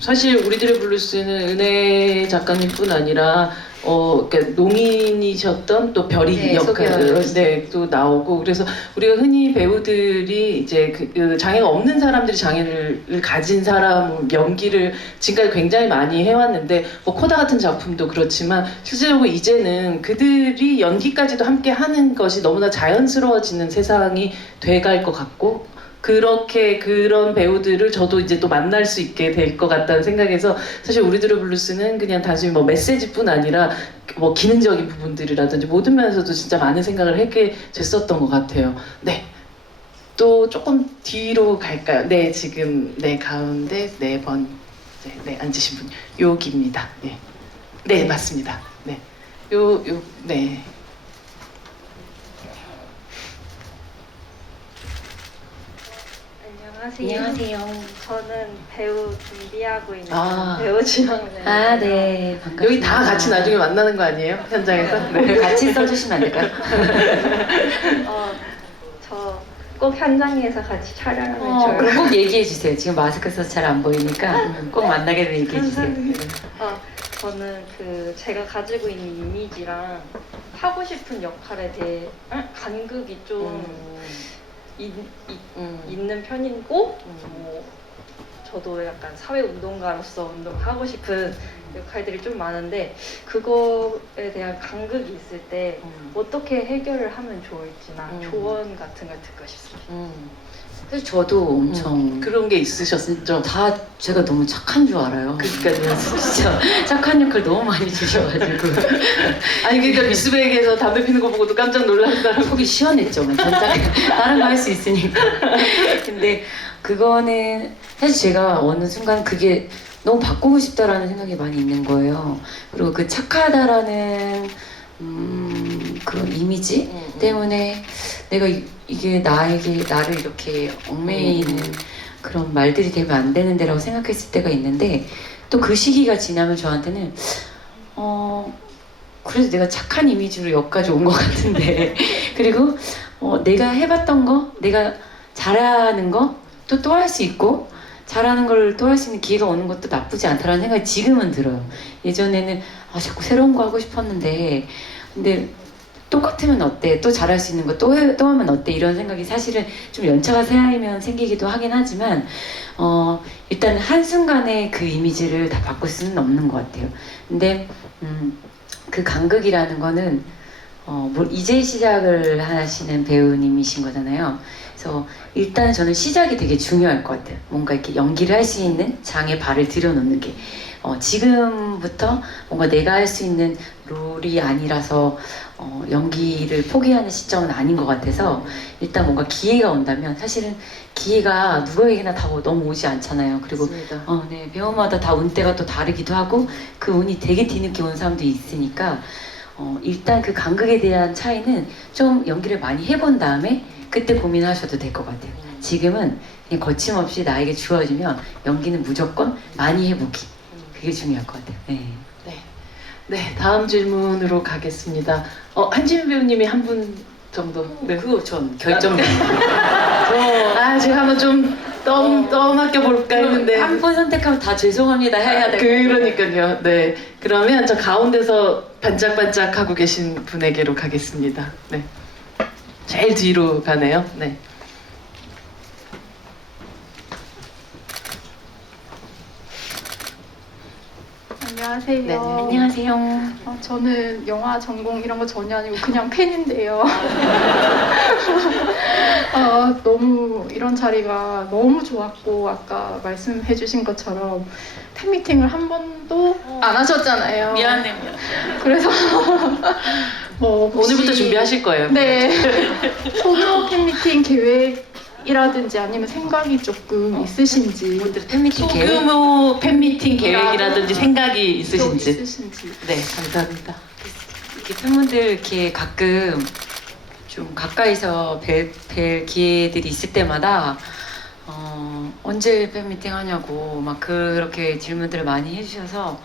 사실 우리들의 블루스는 은혜 작가님뿐 아니라 그러니까 농인이셨던 또 별이 네, 역할, 또 나오고 그래서 우리가 흔히 배우들이 이제 그 장애가 없는 사람들이 장애를 가진 사람 연기를 지금까지 굉장히 많이 해왔는데 뭐 코다 같은 작품도 그렇지만 실제로 이제는 그들이 연기까지도 함께 하는 것이 너무나 자연스러워지는 세상이 돼갈 것 같고. 그렇게 그런 배우들을 저도 이제 또 만날 수 있게 될 것 같다는 생각에서 사실 우리들의 블루스는 그냥 단순히 뭐 메시지뿐 아니라 뭐 기능적인 부분들이라든지 모든 면에서도 진짜 많은 생각을 하게 됐었던 것 같아요. 네. 또 조금 뒤로 갈까요? 네, 지금 가운데 4번 앉으신 분 여기입니다. 네. 네, 맞습니다. 네. 네. 안녕하세요. 저는 배우 준비하고 있는 아. 배우 지망생. 네. 반갑습니다. 여기 다 같이 나중에 만나는 거 아니에요? 현장에서? 네. 같이 써주시면 안 될까요? 저 꼭 현장에서 같이 촬영하면 좋을 것 그럼 꼭 얘기해 주세요. 지금 마스크 써서 잘 안 보이니까 꼭 만나게 되면 얘기해 주세요. 저는 제가 가지고 있는 이미지랑 하고 싶은 역할에 대해 간극이 좀 있는 편이고 저도 약간 사회운동가로서 운동하고 싶은 역할들이 좀 많은데 그거에 대한 간극이 있을 때 어떻게 해결을 하면 좋을지나 조언 같은 걸 듣고 싶습니다. 사실 저도 엄청 그런 게 있으셨죠? 다 제가 너무 착한 줄 알아요. 그러니까요. 진짜 착한 역할 너무 많이 주셔가지고 아니 그러니까 미스백에서 담배 피는 거 보고도 깜짝 놀랐다고. 속이 시원했죠. 전작 다른 거 할 수 있으니까. 근데 그거는 사실 제가 어느 순간 그게 너무 바꾸고 싶다라는 생각이 많이 있는 거예요. 그리고 그 착하다라는 그런 이미지 때문에 내가 이게 나를 이렇게 얽매이는 그런 말들이 되면 안 되는데라고 생각했을 때가 있는데 또 그 시기가 지나면 저한테는 그래도 내가 착한 이미지로 여기까지 온 것 같은데 그리고 내가 해봤던 거, 내가 잘하는 거 또 할 수 있고 잘하는 걸 또 할 수 있는 기회가 오는 것도 나쁘지 않다라는 생각이 지금은 들어요. 예전에는 자꾸 새로운 거 하고 싶었는데 근데 똑같으면 어때? 또 잘할 수 있는 거 또 하면 어때? 이런 생각이 사실은 좀 연차가 쌓이면 생기기도 하긴 하지만 일단 한순간에 그 이미지를 다 바꿀 수는 없는 것 같아요. 근데 그 간극이라는 거는 이제 시작을 하시는 배우님이신 거잖아요. 그래서 일단 저는 시작이 되게 중요할 것 같아요. 뭔가 이렇게 연기를 할 수 있는 장에 발을 들여놓는 게 지금부터 뭔가 내가 할 수 있는 롤이 아니라서 연기를 포기하는 시점은 아닌 것 같아서 일단 뭔가 기회가 온다면 사실은 기회가 누구에게나 다 너무 오지 않잖아요. 그리고 맞습니다. 네, 배우마다 다 운대가 또 다르기도 하고 그 운이 되게 뒤늦게 온 사람도 있으니까 일단 그 간극에 대한 차이는 좀 연기를 많이 해본 다음에 그때 고민하셔도 될 것 같아요. 지금은 그냥 거침없이 나에게 주어지면 연기는 무조건 많이 해보기. 그게 중요할 것 같아요. 네. 네, 다음 질문으로 가겠습니다. 한지민 배우님이 한 분 정도. 네. 그거 전 결정. 제가 한번 좀 떠맡겨 볼까 했는데. 한 분 선택하면 다 죄송합니다 해야 될 그러니까요. 네. 그러면 저 가운데서 반짝반짝 하고 계신 분에게로 가겠습니다. 네. 제일 뒤로 가네요. 네. 안녕하세요. 네, 안녕하세요. 저는 영화 전공 이런 거 전혀 아니고 그냥 팬인데요. 너무 이런 자리가 너무 좋았고 아까 말씀해주신 것처럼 팬미팅을 한 번도 안 하셨잖아요. 미안해요. 그래서 뭐 혹시- 오늘부터 준비하실 거예요. 네. 소규모 팬미팅 계획이라든지 아니면 생각이 조금 있으신지 팬미팅 계획. 소규모 팬미팅 계획이라든지 생각이 좀 있으신지. 있으신지. 네, 감사합니다. 이렇게 팬분들 이렇게 가끔 좀 가까이서 뵐 기회들이 있을 때마다 언제 팬미팅 하냐고 막 그렇게 질문들을 많이 해주셔서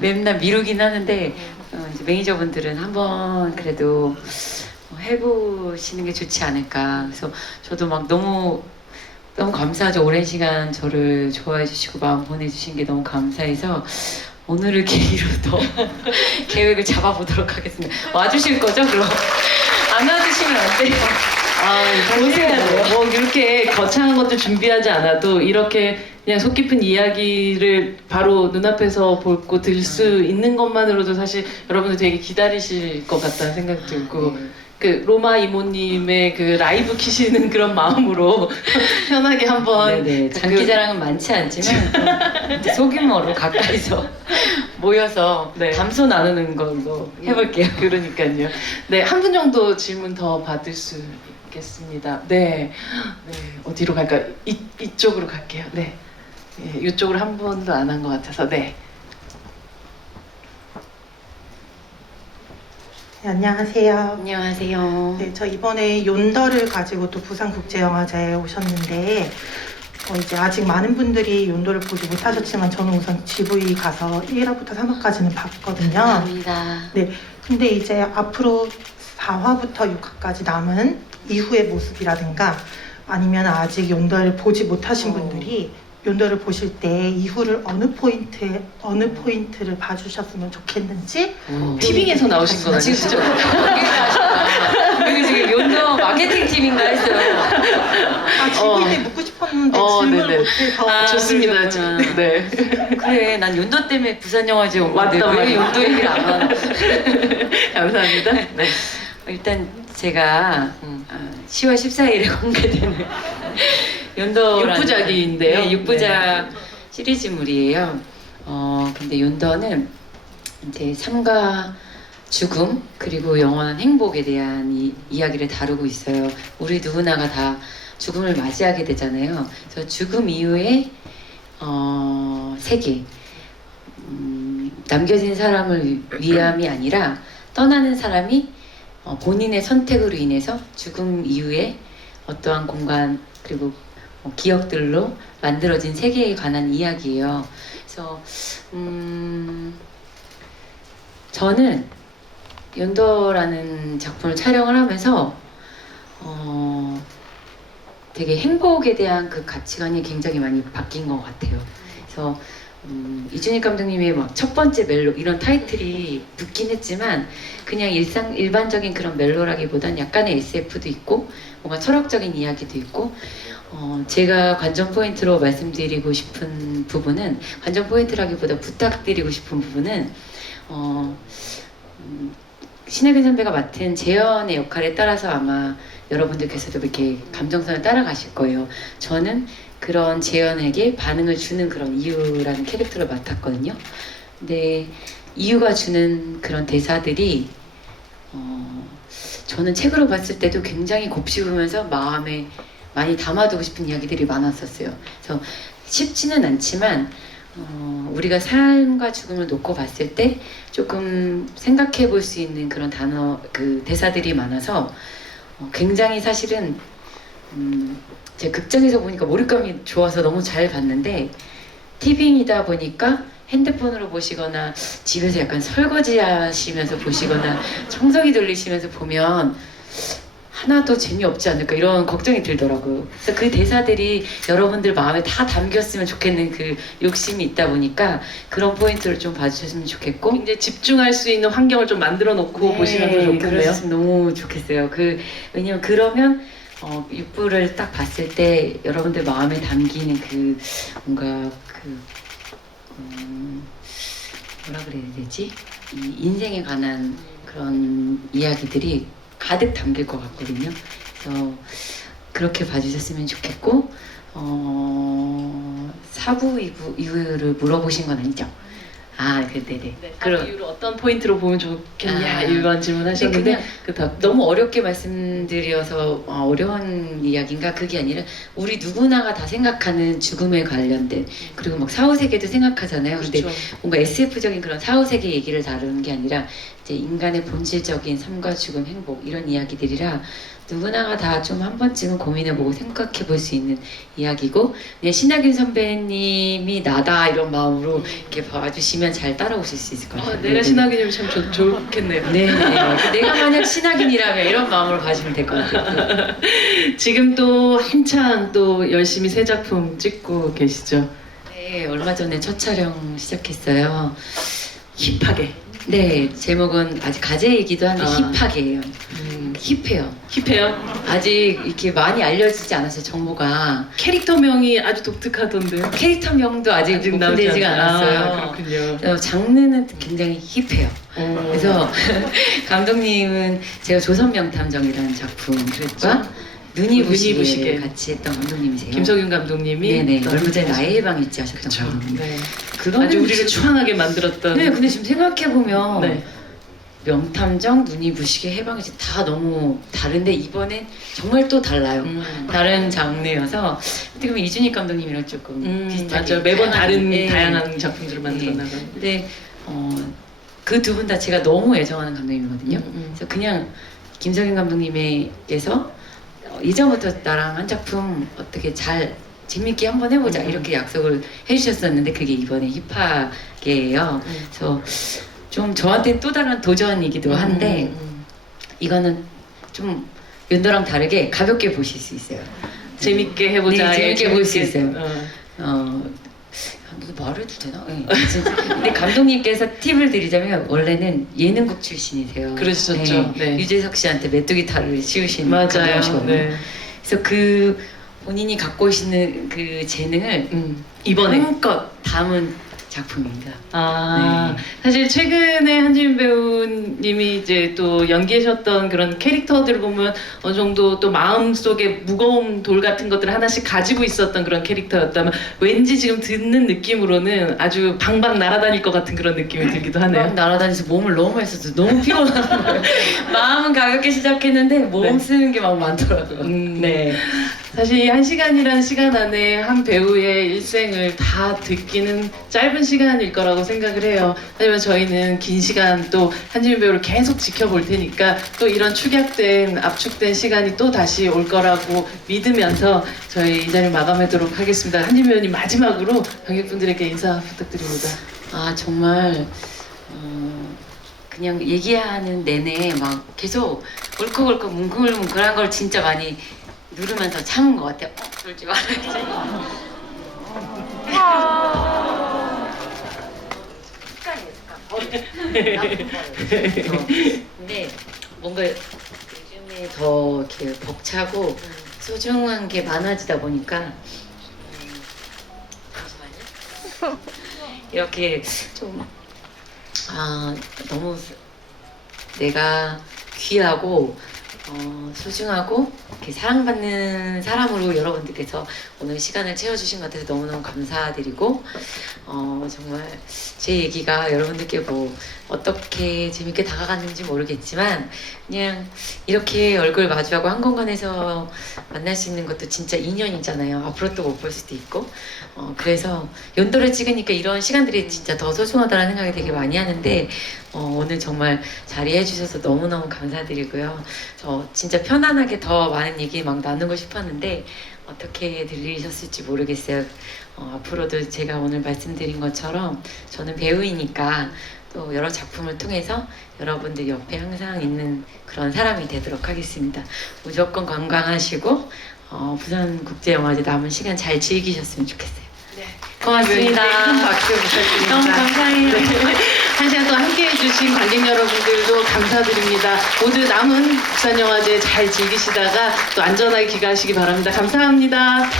맨날 미루긴 하는데 이제 매니저분들은 한번 그래도 해보시는 게 좋지 않을까. 그래서 저도 막 너무 감사하죠. 오랜 시간 저를 좋아해 주시고 마음 보내주신 게 너무 감사해서 오늘을 계기로 더 계획을 잡아보도록 하겠습니다. 와주실 거죠? 그럼 안 와주시면 안 돼요. 보세요. 뭐 이렇게 거창한 것들 준비하지 않아도 이렇게 그냥 속 깊은 이야기를 바로 눈앞에서 보고 들 수 있는 것만으로도 사실 여러분들 되게 기다리실 것 같다는 생각이 들고 그 로마 이모님의 그 라이브 키시는 그런 마음으로 편하게 한번 네네. 장기자랑은 많지 않지만 소규모로 가까이서 모여서 네. 담소 나누는 걸로 해볼게요. 그러니까요. 네, 한 분 정도 질문 더 받을 수 있겠습니다. 네, 어디로 갈까요? 이쪽으로 갈게요. 네, 이쪽으로 한 번도 안 한 것 같아서 네. 네, 안녕하세요. 안녕하세요. 네, 저 이번에 욘더를 가지고 또 부산국제영화제에 오셨는데 이제 아직 많은 분들이 욘더를 보지 못하셨지만 저는 우선 GV 가서 1화부터 3화까지는 봤거든요. 감사합니다. 네, 근데 이제 앞으로 4화부터 6화까지 남은 이후의 모습이라든가 아니면 아직 욘더를 보지 못하신 분들이 욘더를 보실 때 이후를 어느 포인트를 봐주셨으면 좋겠는지 티빙에서 나오신 건 지금 아니시죠? 여기 지금 연도 마케팅 팀인가 했어요. GV에 묻고 싶었는데 질문을 네네. 못해서 좋습니다. 그러셨구나. 네. 그래, 난 연도 때문에 부산 영화제 온 건데 맞다, 왜 맞다. 연도 얘기를 안 하나? 감사합니다. 네. 일단 제가 10월 14일에 공개되는 연도라는 6부작인데요. 네, 6부작 시리즈물이에요. 근데 연도는 이제 삶과 죽음 그리고 영원한 행복에 대한 이야기를 다루고 있어요. 우리 누구나가 다 죽음을 맞이하게 되잖아요. 그래서 죽음 이후의 세계, 남겨진 사람을 위함이 아니라 떠나는 사람이 본인의 선택으로 인해서 죽음 이후에 어떠한 공간 그리고 기억들로 만들어진 세계에 관한 이야기예요. 그래서 저는 연도라는 작품을 촬영을 하면서 되게 행복에 대한 그 가치관이 굉장히 많이 바뀐 것 같아요. 그래서 이준익 감독님의 막 첫 번째 멜로 이런 타이틀이 붙긴 했지만 그냥 일반적인 그런 멜로라기보단 약간의 SF도 있고 뭔가 철학적인 이야기도 있고 제가 관전 포인트로 말씀드리고 싶은 부분은 관전 포인트라기보다 부탁드리고 싶은 부분은 신하균 선배가 맡은 재현의 역할에 따라서 아마 여러분들께서도 이렇게 감정선을 따라가실 거예요. 저는 그런 재현에게 반응을 주는 그런 이유라는 캐릭터를 맡았거든요. 근데 이유가 주는 그런 대사들이 저는 책으로 봤을 때도 굉장히 곱씹으면서 마음에 많이 담아두고 싶은 이야기들이 많았었어요. 그래서 쉽지는 않지만 우리가 삶과 죽음을 놓고 봤을 때 조금 생각해 볼 수 있는 그런 그 대사들이 많아서 굉장히 사실은 제가 극장에서 보니까 몰입감이 좋아서 너무 잘 봤는데 티빙이다 보니까 핸드폰으로 보시거나 집에서 약간 설거지 하시면서 보시거나 청소기 돌리시면서 보면 하나도 재미없지 않을까 이런 걱정이 들더라고요. 그래서 그 대사들이 여러분들 마음에 다 담겼으면 좋겠는 그 욕심이 있다 보니까 그런 포인트를 좀 봐주셨으면 좋겠고 이제 집중할 수 있는 환경을 좀 만들어 놓고 보시면 더 좋겠네요. 그랬으면 너무 좋겠어요. 왜냐면 그러면 6부를 딱 봤을 때 여러분들 마음에 담기는 그 뭔가 뭐라 그래야 되지? 이 인생에 관한 그런 이야기들이 가득 담길 것 같거든요. 그래서 그렇게 봐주셨으면 좋겠고 4부, 2부 이후를 물어보신 건 아니죠? 네네. 네, 그 이후로 어떤 포인트로 보면 좋겠냐 이런 질문 하셨는데 그냥 그 답 너무 어렵게 말씀드려서 어려운 이야기인가 그게 아니라 우리 누구나가 다 생각하는 죽음에 관련된 그리고 막 사후세계도 생각하잖아요. 근데 그렇죠. 뭔가 SF적인 그런 사후세계 얘기를 다루는 게 아니라 이제 인간의 본질적인 삶과 죽음, 행복 이런 이야기들이라 누구나가 다 좀 한 번쯤은 고민해보고 생각해 볼 수 있는 이야기고 그냥 신하균 선배님이 나다 이런 마음으로 이렇게 봐주시면 잘 따라오실 수 있을 것 같아요. 내가 신하균이면 참 좋겠네요. 네네. 내가 만약 신하균이라면 이런 마음으로 봐주면 될 것 같아요. 지금 또 한창 또 열심히 새 작품 찍고 계시죠? 네, 얼마 전에 첫 촬영 시작했어요. 힙하게. 네, 제목은 아직 가제이기도 한데 아. 힙하게예요. 힙해요. 힙해요? 아직 이렇게 많이 알려지지 않았어요, 정보가. 캐릭터명이 아주 독특하던데요? 캐릭터명도 아직 오픈되지가 않았어요. 그렇군요. 장르는 굉장히 힙해요. 오. 그래서 감독님은 제가 조선명탐정이라는 작품과 눈이 부시게 같이 했던 감독님이세요. 김석윤 감독님이 네네. 또 얼마 전에 하셨죠. 나의 방 있지 하셨던 그쵸. 감독님. 네. 그거는 아주 우리를 지금- 추앙하게 만들었던. 네, 근데 지금 생각해보면 네. 명탐정, 눈이 부시게, 해방이지 다 너무 다른데 이번엔 정말 또 달라요. 다른 장르여서 어떻게 보면 이준익 감독님이랑 조금 비슷하게 맞아요. 매번 다양한, 다양한 작품들을 만들어 네. 나가는. 근데 그 두 분 다 제가 너무 애정하는 감독님이거든요. 그래서 그냥 김석윤 감독님께서 이전부터 나랑 한 작품 어떻게 잘 재밌게 한번 해보자 이렇게 약속을 해주셨었는데 그게 이번에 힙하게예요. 그래서 좀 저한테 또 다른 도전이기도 한데 이거는 좀 연도랑 다르게 가볍게 보실 수 있어요. 재밌게 해보자. 네, 재밌게 볼 수 있어요. 어. 이거 말해도 되나? 네. 근데 감독님께서 팁을 드리자면 원래는 예능국 출신이세요. 그러셨죠. 네. 유재석 씨한테 메뚜기 탈을 씌우신 맞아요. 감독이시거든요. 네. 그래서 그 본인이 갖고 계시는 그 재능을 이번에. 마음껏 담은 작품입니다. 사실 최근에 한지민 배우님이 이제 또 연기하셨던 그런 캐릭터들을 보면 어느 정도 또 마음속에 무거운 돌 같은 것들을 하나씩 가지고 있었던 그런 캐릭터였다면 왠지 지금 듣는 느낌으로는 아주 방방 날아다닐 것 같은 그런 느낌이 들기도 하네요. 막 날아다니면서 몸을 너무 많이 써서 너무 피곤한 거예요. 마음은 가볍게 시작했는데 몸 네. 쓰는 게 막 많더라고요. 네. 사실 이 1시간이라는 시간 안에 한 배우의 일생을 다 듣기는 짧은 시간일 거라고 생각을 해요. 하지만 저희는 긴 시간 또 한지민 배우를 계속 지켜볼 테니까 또 이런 축약된, 압축된 시간이 또 다시 올 거라고 믿으면서 저희 이 자리 마감하도록 하겠습니다. 한지민 배우님 마지막으로 관객분들에게 인사 부탁드립니다. 정말 그냥 얘기하는 내내 막 계속 울컥울컥 뭉클뭉클한 걸 진짜 많이 누르면서 참은 것 같아요. 울지 말아야지. 근데 뭔가 요즘에 더 이렇게 벅차고 소중한 게 많아지다 보니까 잠시만요. 이렇게 좀 너무 내가 귀하고 소중하고 이렇게 사랑받는 사람으로 여러분들께서 오늘 시간을 채워주신 것 같아서 너무너무 감사드리고 정말 제 얘기가 여러분들께 뭐 어떻게 재밌게 다가갔는지 모르겠지만 그냥 이렇게 얼굴 마주하고 한 공간에서 만날 수 있는 것도 진짜 인연이잖아요. 앞으로 또 못 볼 수도 있고 그래서 연도를 찍으니까 이런 시간들이 진짜 더 소중하다는 생각이 되게 많이 하는데 오늘 정말 자리해 주셔서 너무너무 감사드리고요. 저 진짜 편안하게 더 많은 얘기 막 나누고 싶었는데 어떻게 들리셨을지 모르겠어요. 앞으로도 제가 오늘 말씀드린 것처럼 저는 배우이니까 또 여러 작품을 통해서 여러분들 옆에 항상 있는 그런 사람이 되도록 하겠습니다. 무조건 건강하시고 부산국제영화제 남은 시간 잘 즐기셨으면 좋겠어요. 네. 고맙습니다. 큰 박수 부탁드립니다. 너무 감사해요. 네. 한 시간 동안 함께 해주신 관객 여러분들도 감사드립니다. 모두 남은 부산영화제 잘 즐기시다가 또 안전하게 귀가하시기 바랍니다. 감사합니다.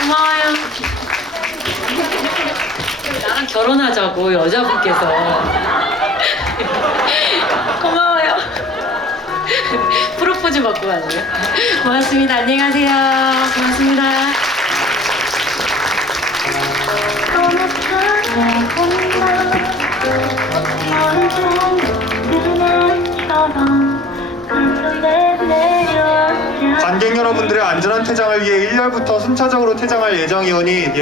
고마워요. 나랑 결혼하자고 여자분께서. 고마워요. 프로포즈 받고 가네요. 고맙습니다. 안녕히 가세요. 고맙습니다. 관객 여러분들의 안전한 퇴장을 위해 1열부터 순차적으로 퇴장할 예정이오니